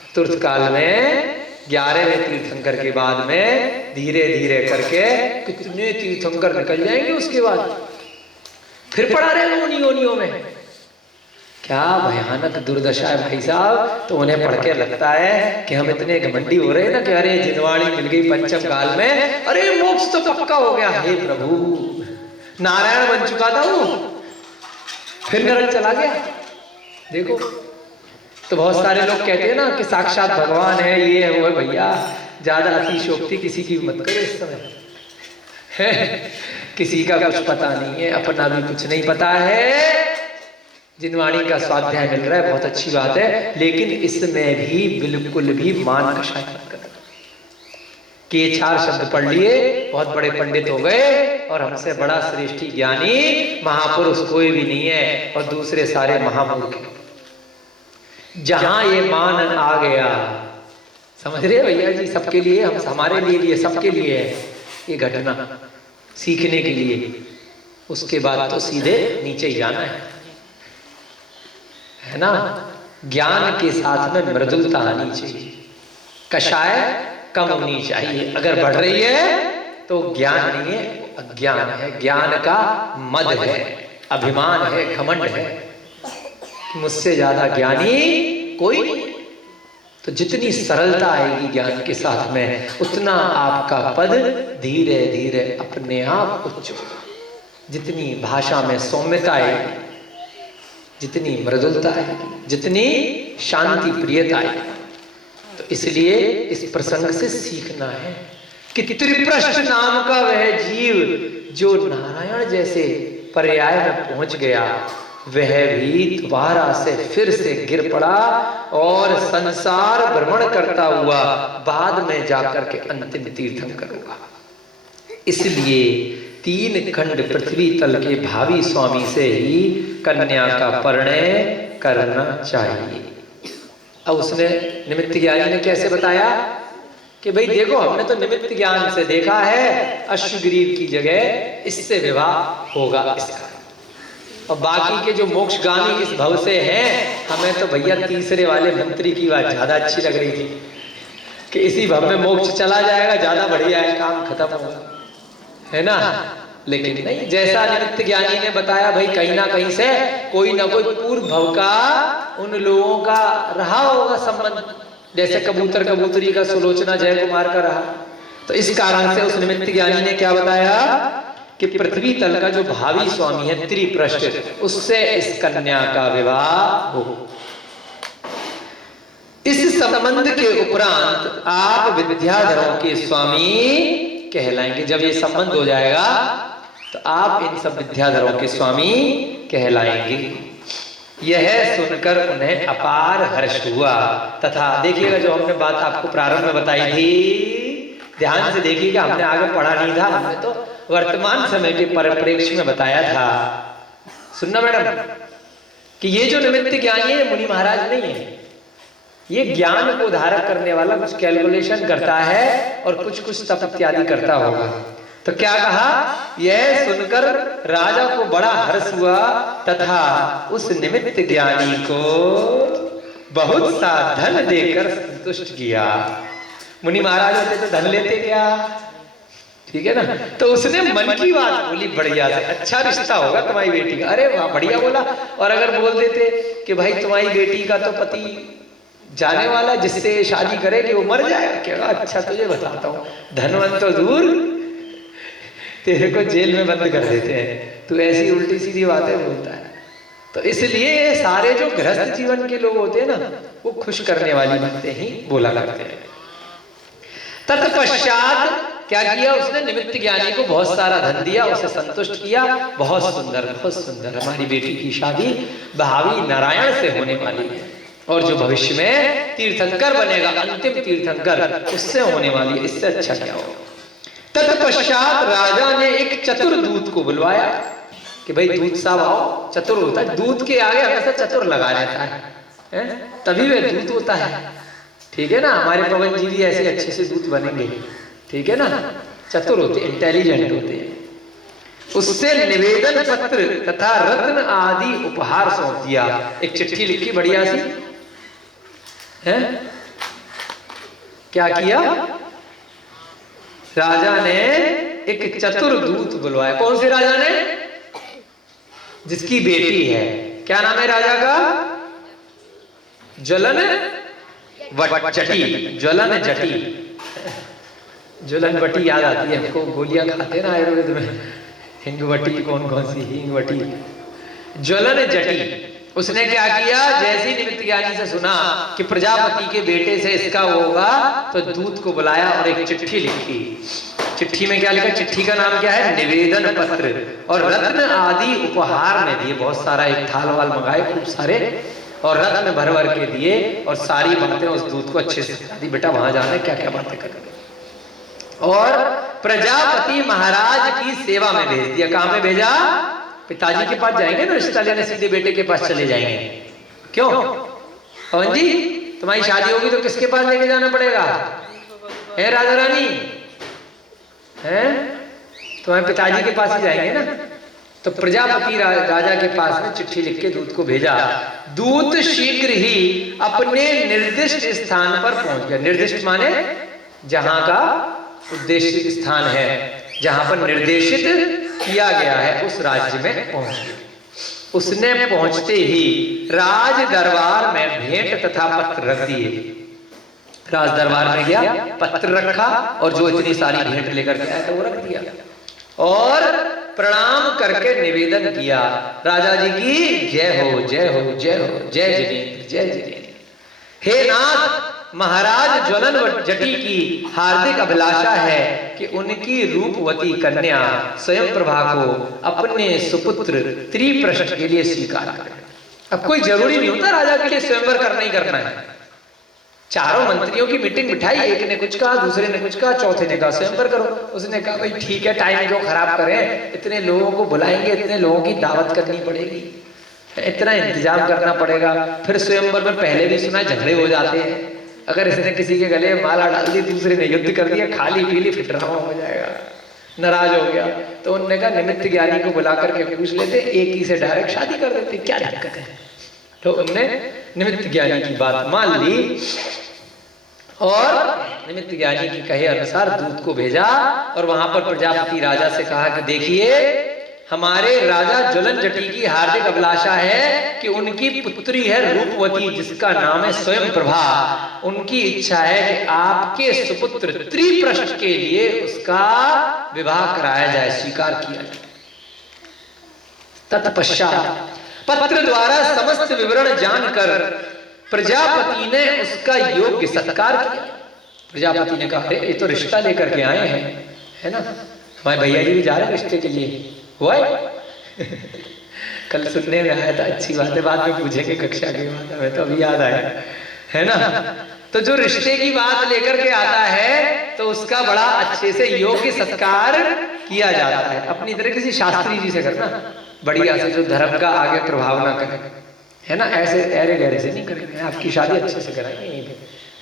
चतुर्थ काल में 11वें तीर्थंकर के बाद में धीरे धीरे करके कितने तीर्थंकर निकल जाएंगे। उसके बाद फिर पड़ा रहेगा उन्हीं योनियों में। क्या भयानक दुर्दशा है भाई साहब। तो उन्हें पढ़ के लगता है कि हम इतने घमंडी हो रहे हैं ना कि अरे जिनवाणी मिल गई पंचम काल में, अरे मोक्ष तो पक्का हो गया। हे प्रभु, नारायण बन चुका था वो, फिर नरक चला गया। देखो तो बहुत सारे लोग कहते हैं ना कि साक्षात भगवान है, ये है वो है। भैया ज्यादा अतिशोक्ति किसी की मत करो इस समय है। किसी का कुछ पता नहीं है, अपना भी कुछ नहीं पता है। जिनवाणी का स्वाध्याय मिल रहा है बहुत अच्छी बात है, लेकिन इसमें भी बिल्कुल भी मान कषाय मत करो कि 4 शब्द पढ़ लिए बहुत बड़े पंडित हो गए और हमसे बड़ा श्रेष्ठी ज्ञानी महापुरुष कोई भी नहीं है और दूसरे सारे महामूर्ख। जहां ये मान आ गया, समझ रहे भैया जी, सबके लिए, हम हमारे लिए सबके लिए है ये घटना, सीखने के लिए। उसके बाद तो सीधे नीचे ही जाना है ना। ज्ञान के साथ में मृदुलता आनी चाहिए, कषाय कम होनी चाहिए। अगर बढ़ रही है तो ज्ञान नहीं है, अज्ञान है। ज्ञान का मद है, अभिमान है, घमंड है, मुझसे ज्यादा ज्ञानी कोई नहीं। तो जितनी सरलता आएगी ज्ञान के साथ में, उतना आपका पद धीरे धीरे अपने आप उच्च होगा। जितनी भाषा में सौम्यता आएगी, जितनी मृदुलता आएगी, जितनी शांति प्रियता आएगी। तो इसलिए इस प्रसंग से सीखना है कि त्रिप्रष्ट नाम का वह जीव जो नारायण जैसे पर्याय में पहुंच गया, वह भी दोबारा से फिर से गिर पड़ा और संसार भ्रमण करता हुआ बाद में जाकर के अंतिम तीर्थंकर होगा। इसलिए 3 खंड पृथ्वी तल के भावी स्वामी से ही कन्या का परिणय करना चाहिए। अब उसने निमित्त ज्ञानी ने कैसे बताया कि भाई देखो, हमने तो निमित्त ज्ञान से देखा है अश्वग्रीव की जगह इससे विवाह होगा इसका, और बाकी के जो मोक्षगामी इस भव से हैं, हमें तो भैया तीसरे वाले मंत्री की बात ज्यादा अच्छी लग रही थी कि इसी भव में मोक्ष चला जाएगा, ज्यादा बढ़िया है, काम खत्म होगा, है ना। लेकिन नहीं, जैसा निमित्त ज्ञानी ने बताया, भाई कहीं ना कहीं से कोई ना कोई पूर्व भव का उन लोगों का रहा होगा संबंध, जैसे कबूतर कबूतरी का सुलोचना जय कुमार का रहा। तो इस कारण से उस निमित्त ज्ञानी ने क्या बताया कि पृथ्वी तल का जो भावी स्वामी है त्रिप्रष्ट, उससे इस कन्या का विवाह हो। इस संबंध के उपरांत आप विद्याधरों के स्वामी कहलाएंगे। जब ये संबंध हो जाएगा तो आप इन सब विद्याधरों के स्वामी कहलाएंगे। यह सुनकर उन्हें अपार हर्ष हुआ तथा देखिएगा, जो हमने बात आपको प्रारंभ में बताई थी, ध्यान से देखिएगा, हमने आगे पढ़ा नहीं था, हमने तो वर्तमान समय के परिप्रेक्ष्य में बताया था। सुनना मैडम कि ये जो निमित्त ज्ञानी है मुनि महाराज नहीं है, ये ज्ञान को धारक करने वाला कुछ कैलकुलेशन करता है और कुछ तप इत्यादि करता होगा। तो क्या कहा, यह सुनकर राजा को बड़ा हर्ष हुआ तथा उस निमित्त ज्ञानी को बहुत सा धन देकर संतुष्ट किया। मुनि महाराज होते तो धन लेते क्या, ठीक है ना। तो उसने मन की बात बोली बढ़िया से, अच्छा रिश्ता होगा तुम्हारी बेटी का। अरे वाह बढ़िया बोला। और अगर बोल देते कि भाई तुम्हारी बेटी का तो पति जाने वाला, जिससे शादी करेगी वो मर जाएगा, क्या अच्छा तुझे बताता हूँ, धनवंत तो दूर, तेरे को जेल में बंद कर देते हैं, तू ऐसी उल्टी सीधी बातें बोलता है। तो इसलिए सारे जो गृहस्थ जीवन के लोग होते हैं ना, वो खुश करने वाली बातें ही बोला करते हैं। तत्पश्चात क्या किया उसने, निमित्त ज्ञानी को बहुत सारा धन दिया, उसे संतुष्ट किया। बहुत सुंदर हमारी बेटी की शादी भावी नारायण से होने वाली है, और जो भविष्य में तीर्थंकर बनेगा, अंतिम तीर्थंकर, उससे होने वाली है, इससे अच्छा क्या हो। तत्पश्चात राजा ने एक चतुर दूत को बुलवाया कि भाई दूत साहब आओ। चतुर होता है, दूत के आगे हमेशा चतुर लगा रहता है, तभी वह दूत होता है, ठीक है ना। हमारे पवन जी भी ऐसे अच्छे से दूत बनेंगे, ठीक है ना, चतुर होते, इंटेलिजेंट होते हैं। उससे निवेदन पत्र तथा रत्न आदि उपहार सौंप दिया। एक चिट्ठी लिखी बढ़िया सी है। क्या किया राजा ने, एक चतुर दूत बुलवाया। कौन से राजा ने, जिसकी बेटी है, क्या नाम है राजा का, ज्वलन जटी, ज्वलन जटी, ज्वलन बटी याद आती है हमको, गोलियां खाते ना आयुर्वेद में, हिंगवटी, कौन कौन सी हिंगवटी, ज्वलन जटी। उसने क्या किया, जैसे ही निमित्त ज्ञानी से सुना कि प्रजापति के बेटे से इसका होगा, तो दूत को बुलाया और एक चिट्ठी लिखी। चिट्ठी में क्या लिखा, चिट्ठी का नाम क्या है, निवेदन पत्र, और रत्न आदि उपहार में दिए। बहुत सारा, एक थाल वाल मंगाए खूब सारे, और रत्न भर भर के दिए, और सारी बातें उस दूत को अच्छे से बता दी, बेटा वहां जाना है, क्या क्या बातें करनी। और प्रजापति महाराज की सेवा में भेज दिया। कहां पे भेजा, पिताजी के पास जाएंगे ना रिश्ता लेने, सीधे बेटे के पास चले जाएंगे। क्यों पवन जी, तुम्हारी शादी होगी तो किसके पास लेके जाना पड़ेगा, है राजा रानी, है तुम्हारे पिताजी के पास ही जाएंगे ना। तो प्रजापति राजा के पास में चिट्ठी लिख के दूत को भेजा। दूत शीघ्र ही अपने निर्दिष्ट स्थान पर पहुंच गया। निर्दिष्ट माने जहां का उद्देशित स्थान है, जहां पर निर्देशित किया गया है, उस राज्य में पहुंच गया। उसने पहुंचते ही राज दरबार में भेंट तथा पत्र रख दिए। राज दरबार में गया, पत्र रखा, और जो इतनी सारी भेंट लेकर के आया था वो रख दिया, और प्रणाम करके निवेदन किया, राजा जी की जय हो, जय हो, जय हो, जय जिनेन्द्र, जय जिनेन्द्र। हे नाथ, महाराज ज्वलन जटी की हार्दिक अभिलाषा है कि उनकी रूपवती कन्या स्वयं प्रभा को अपने सुपुत्र त्रिप्रष्ट के लिए स्वीकार करें। अब कोई जरूरी नहीं होता राजा के लिए स्वयंवर करना ही करना है। चारों मंत्रियों की मीटिंग बिठाई, एक ने कुछ कहा, दूसरे ने कुछ कहा, चौथे ने कहा स्वयंवर करो। उसने कहा भाई ठीक है, टाइम क्यों खराब करें, इतने लोगों को बुलाएंगे, इतने लोगों की दावत करनी पड़ेगी, इतना इंतजाम करना पड़ेगा। फिर स्वयंवर में पहले भी सुना झगड़े हो जाते हैं, अगर इसने किसी के गले में माला डाल दी, दूसरे ने युद्ध कर दिया, खाली पीली फिटरामा हो जाएगा, नाराज हो गया। तो उन्होंने कहा निमित्त ज्ञानी को बुला करके पूछ लेते, एक ही से डायरेक्ट शादी कर देते, क्या दिक्कत है। तो उनने निमित्त ज्ञानी की बात मान ली, और निमित्त ज्ञानी की कहे अनुसार दूत को भेजा, और वहां पर प्रजापति राजा से कहा कि देखिए, हमारे राजा ज्वलन जटी की हार्दिक अभिलाषा है कि उनकी पुत्री है रूपवती, जिसका नाम है स्वयं प्रभा। उनकी इच्छा है कि आपके सुपुत्र त्रिप्रष्ट के लिए उसका विवाह कराया जाए, स्वीकार किया जाए। तत्पश्चात पत्र द्वारा समस्त विवरण जानकर प्रजापति ने उसका योग्य सत्कार किया। प्रजापति ने कहा ये तो रिश्ता लेकर के आए हैं, है ना, हमारे भैया जी भी जा रहे हैं रिश्ते के लिए, हुआ कल सुनने में आया था, अच्छी बात है, बाद में पूछेंगे कक्षा की बात, हमें तो अभी याद आया, है ना। तो जो रिश्ते की बात लेकर के आता है तो उसका बड़ा अच्छे से योग्य सत्कार किया जाता है। अपनी तरह किसी शास्त्री जी से करना बढ़िया से, जो धर्म का आगे प्रभाव ना करे, है ना, ऐसे ऐरे गहरे से नहीं करेंगे। आपकी शादी अच्छे से कराएंगे, यहीं पे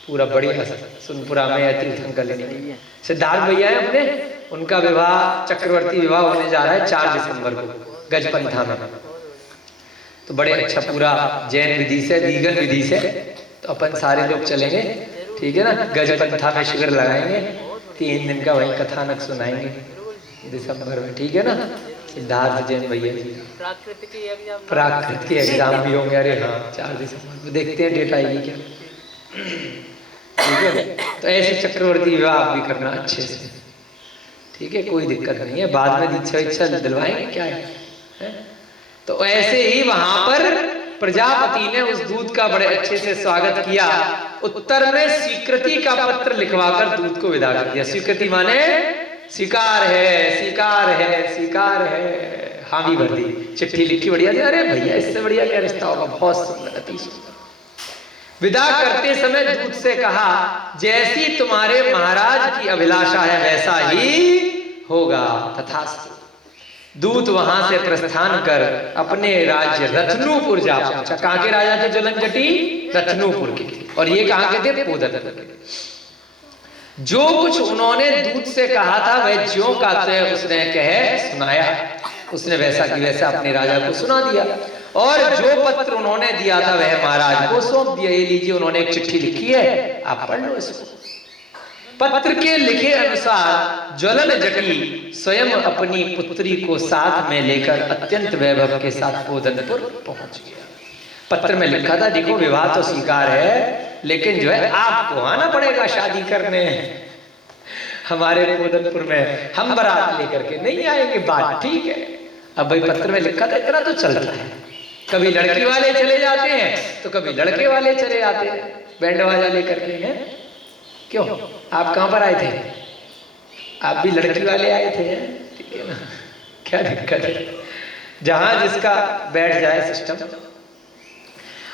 पूरा बढ़िया सुनपुरा में तीर्थंकर लेंगे। सिद्धार्थ भैया है अपने, उनका विवाह चक्रवर्ती विवाह होने जा रहा है 4 दिसंबर को गजपंथा में। तो बड़े अच्छा पूरा जैन विधि से, वीगन विधि से तो अपन सारे लोग चलेंगे, ठीक है ना। गजपंथा में शिविर लगाएंगे, 3 दिन का वही कथानक सुनाएंगे दिसंबर में, ठीक है ना। सिद्धार्थ जैन भैया जी प्राकृत के एग्जाम भी होंगे। अरे हाँ 4 दिसंबर को देखते हैं डेट आएगी क्या, ठीक है। तो ऐसे चक्रवर्ती विवाह आप भी करना अच्छे से, ठीक है, कोई दिक्कत नहीं है। बाद में दीक्षा इच्छा दिलवाएंगे क्या है? तो ऐसे ही वहां पर प्रजापति ने उस दूत का बड़े अच्छे से स्वागत किया। उत्तर में स्वीकृति का पत्र लिखवाकर दूत को विदा कर दिया। स्वीकृति माने स्वीकार है, स्वीकार है, स्वीकार है, हामी भर दी, चिट्ठी लिखी, बढ़िया दी। अरे भैया इससे बढ़िया क्या रिश्ता होगा, बहुत सुंदर, अति सुंदर। विदा करते समय दूत से कहा, जैसी तुम्हारे महाराज की अभिलाषा है वैसा ही होगा, तथास्तु। दूत वहां से प्रस्थान कर अपने राज्य रत्नूपुर जा पहुंचा। कहां के राजा थे ज्वलनजटी? रत्नूपुर के। और ये कहां के थे? पूदनपुर के। जो कुछ उन्होंने दूत से कहा था वह ज्यों का त्यों उसने कह सुनाया। उसने वैसा की वैसा अपने राजा को सुना दिया। और जो पत्र उन्होंने दिया था वह महाराज को सौंप दिया। ये लीजिए, उन्होंने एक चिट्ठी लिखी है, आप पढ़ लो इसको। पत्र के लिखे अनुसार ज्वलनजटी स्वयं अपनी पुत्री को साथ में लेकर अत्यंत वैभव के साथ पूदनपुर पहुंच गया। पत्र में लिखा था, देखो विवाह तो स्वीकार है, लेकिन जो है आपको आना पड़ेगा शादी करने हमारे पूदनपुर में। हम बारात लेकर के नहीं आएंगे, बात ठीक है। अब भाई पत्र में लिखा था, इतना तो चलता है, कभी लड़की वाले चले जाते हैं तो कभी लड़के वाले चले जाते हैं बैंड बाजा लेकर के। हैं क्यों, आप कहां पर आए थे? आप भी लड़की वाले आए थे, ठीक है ना, क्या दिक्कत है? जहां जिसका बैठ जाए सिस्टम।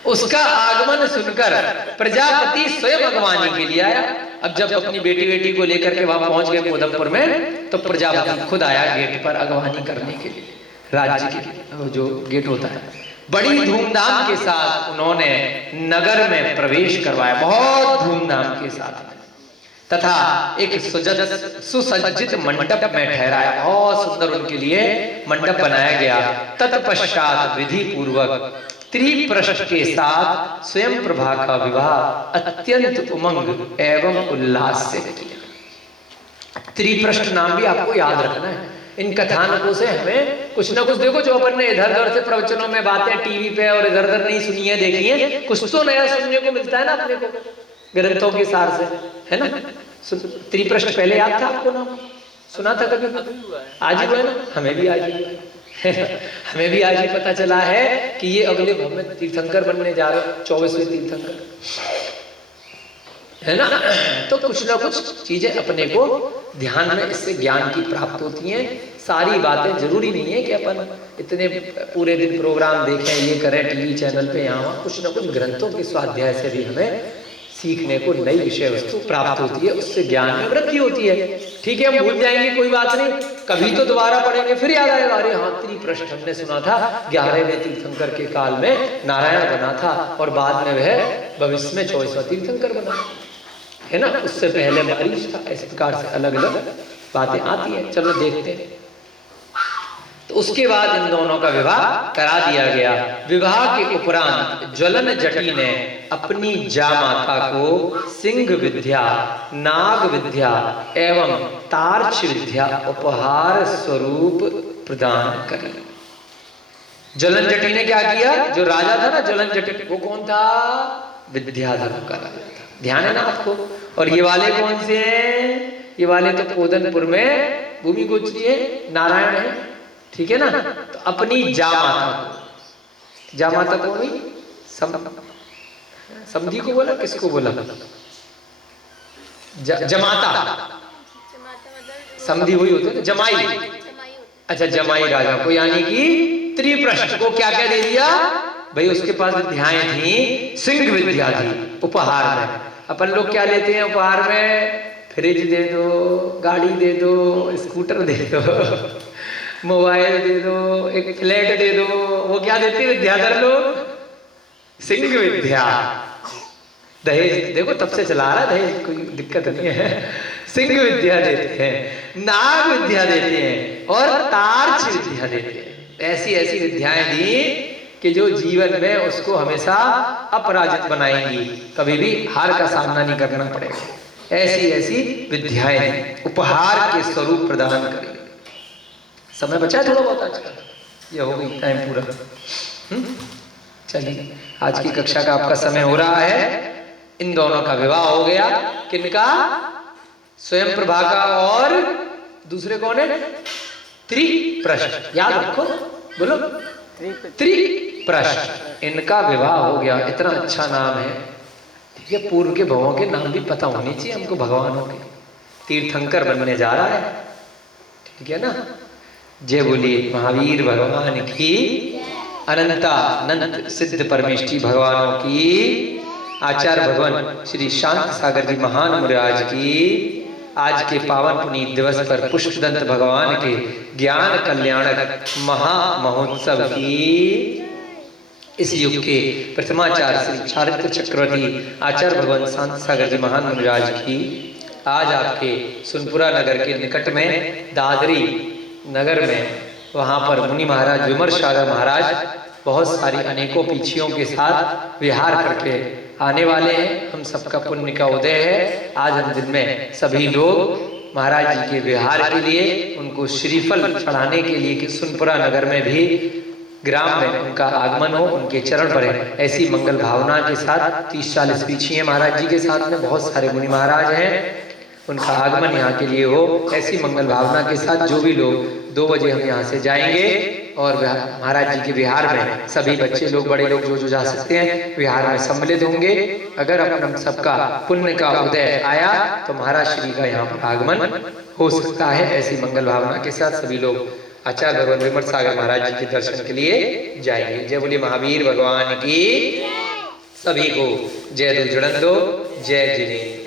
उसका आगमन सुनकर प्रजापति स्वयं अगवानी के लिए आया। अब जब अपनी बेटी को लेकर के वहां पहुंच गए पूदनपुर में, तो प्रजापति खुद आया गेट पर अगवानी करने के लिए। राज्य के जो गेट होता है, बड़ी धूमधाम के साथ उन्होंने नगर में प्रवेश करवाया, बहुत धूमधाम के साथ, तथा एक सुसज्जित मंडप में ठहराया। बहुत सुंदर उनके लिए मंडप बनाया गया। तत्पश्चात विधि पूर्वक त्रिप्रष्ट के साथ स्वयं प्रभा का विवाह अत्यंत उमंग एवं उल्लास से किया। त्रिप्रष्ट नाम भी आपको याद रखना है। इन कथानकों से हमें कुछ ना कुछ, देखो जो अपन ने इधर उधर से प्रवचनों में बातें टीवी पे और इधर उधर नहीं सुनी है, देखी है, कुछ तो नया सुनने को मिलता है ना अपने को ग्रंथों के सार से, है ना। त्रिप्रष्ट पहले याद था आपको? नाम सुना था कभी? आज ही हुआ है ना, हमें भी आज ही हुआ है। हमें भी आज ही पता चला है कि ये अगले भाव में तीर्थंकर बनने जा रहे, 24वें तीर्थंकर, है ना। तो कुछ ना कुछ चीजें अपने को ध्यान में, इससे ज्ञान की प्राप्त होती हैं। सारी बातें जरूरी नहीं है कि अपन इतने पूरे दिन प्रोग्राम देखें, ये करें टीवी चैनल पे, यहाँ कुछ ना कुछ ग्रंथों के स्वाध्याय से भी हमें सीखने को नई विषय वस्तु प्राप्त होती है, उससे ज्ञान में वृद्धि होती है। ठीक है, हम भूल जाएंगे कोई बात नहीं, कभी तो दोबारा पढ़ेंगे, फिर याद आएगा, अरे हाँ त्रिप्रष्ट हमने सुना था 11वें तीर्थंकर के काल में नारायण बना था और बाद में वह भविष्य में 24वां तीर्थंकर बना, है ना। उससे पहले मरीज था। इस प्रकार से अलग अलग बातें आती हैं। चलो देखते हैं। तो उसके बाद इन दोनों का विवाह करा दिया गया। विवाह के उपरांत ज्वलनजटी ने अपनी जामाता को सिंह विद्या, नाग विद्या एवं तार्क्ष विद्या उपहार स्वरूप प्रदान करी। ज्वलनजटी ने क्या किया? जो राजा था ना ज्वलनजटी, वो कौन था? विद्याधर का राजा था। ध्यान है ना आपको। और ये वाले कौन से हैं? ये वाले तो पूदनपुर में भूमि गोचरी है, नारायण है, ठीक है ना। तो अपनी जामाता को, जामाता को भी समधी को बोला, किसको बोला? जमाता, समधी वही होते हैं, जमाई। अच्छा, जमाई राजा को, यानी कि त्रिप्रष्ट को क्या क्या दे दिया भाई? उसके पास विद्याएं थी, सिंह विद्या थी उपहार में। अपन लोग क्या लेते हैं उपहार में? फ्रिज दे दो, गाड़ी दे दो, स्कूटर दे दो, मोबाइल दे दो, एक फ्लैट दे दो। वो क्या देते विद्याधर लोग? सिंह विद्या। दहेज देखो तब से चला रहा, दहेज कोई दिक्कत नहीं है। सिंह विद्या देते हैं, नाग विद्या देते हैं और तार्क्ष विद्या देते हैं। ऐसी ऐसी विद्याएं दी कि जो जीवन में उसको हमेशा अपराजित बनाएंगी, कभी भी हार का सामना नहीं करना पड़ेगा। ऐसी ऐसी विद्याएं उपहार के स्वरूप प्रदान करें। समय बचा है थोड़ा बहुत आज का, ये हो गई टाइम पूरा। चलिए, आज की कक्षा का आपका समय हो रहा है। इन दोनों का विवाह हो गया। किनका? स्वयं प्रभा का और दूसरे कौन है? त्रिप्रश्न। याद रखो, बोलो त्रिप्रश्न। इनका विवाह हो गया। इतना अच्छा नाम है। ठीक है, पूर्व के भवों के नाम भी पता होने चाहिए हमको भगवानों के। तीर्थंकर बनने जा रहा है, ठीक है ना। जय बोलिए महावीर भगवान की, अनंतानंत सिद्ध परमेष्ठी भगवानों की, आचार्य भगवान श्री शांत सागर जी महान मुराज की, आज के पावन पुनीत दिवस पर पुष्पदंत भगवान के ज्ञान कल्याणक महा महोत्सव की, इस युग के प्रथमाचार्य श्री चारित्र चक्रवर्ती आचार्य भगवान शांत सागर जी महान मुनिराज की, आज आपके सुनपुरा नगर के निकट में दादरी नगर में, वहाँ पर मुनि महाराज विमर सागर महाराज बहुत सारी अनेकों पीछियों के साथ विहार करके आने वाले हैं। हम सबका पुण्य का उदय है। आज हम दिन में सभी लोग महाराज जी के विहार के लिए, उनको श्रीफल चढ़ाने के लिए कि सुनपुरा नगर में भी ग्राम में उनका आगमन हो, उनके चरण पर है, ऐसी मंगल भावना के साथ 30-40 पीछिए महाराज जी के साथ में बहुत सारे मुनि महाराज हैं, उनका आगमन यहाँ के लिए हो, ऐसी मंगल भावना के साथ जो भी लोग 2 बजे हम यहाँ से जाएंगे और महाराज जी के विहार में सभी बच्चे लोग, बड़े लोग जो जा सकते हैं विहार में सम्मिलित होंगे। अगर अपन सबका पुण्य का उदय आया तो महाराज श्री का यहाँ पर आगमन हो सकता है। ऐसी मंगल भावना के साथ सभी लोग आचार्य भगवान विमर सागर महाराज जी के दर्शन के लिए जाएंगे। जय बोलिए महावीर भगवान की। सभी को जय दो जुड़न दो, जय जिनेन्द्र।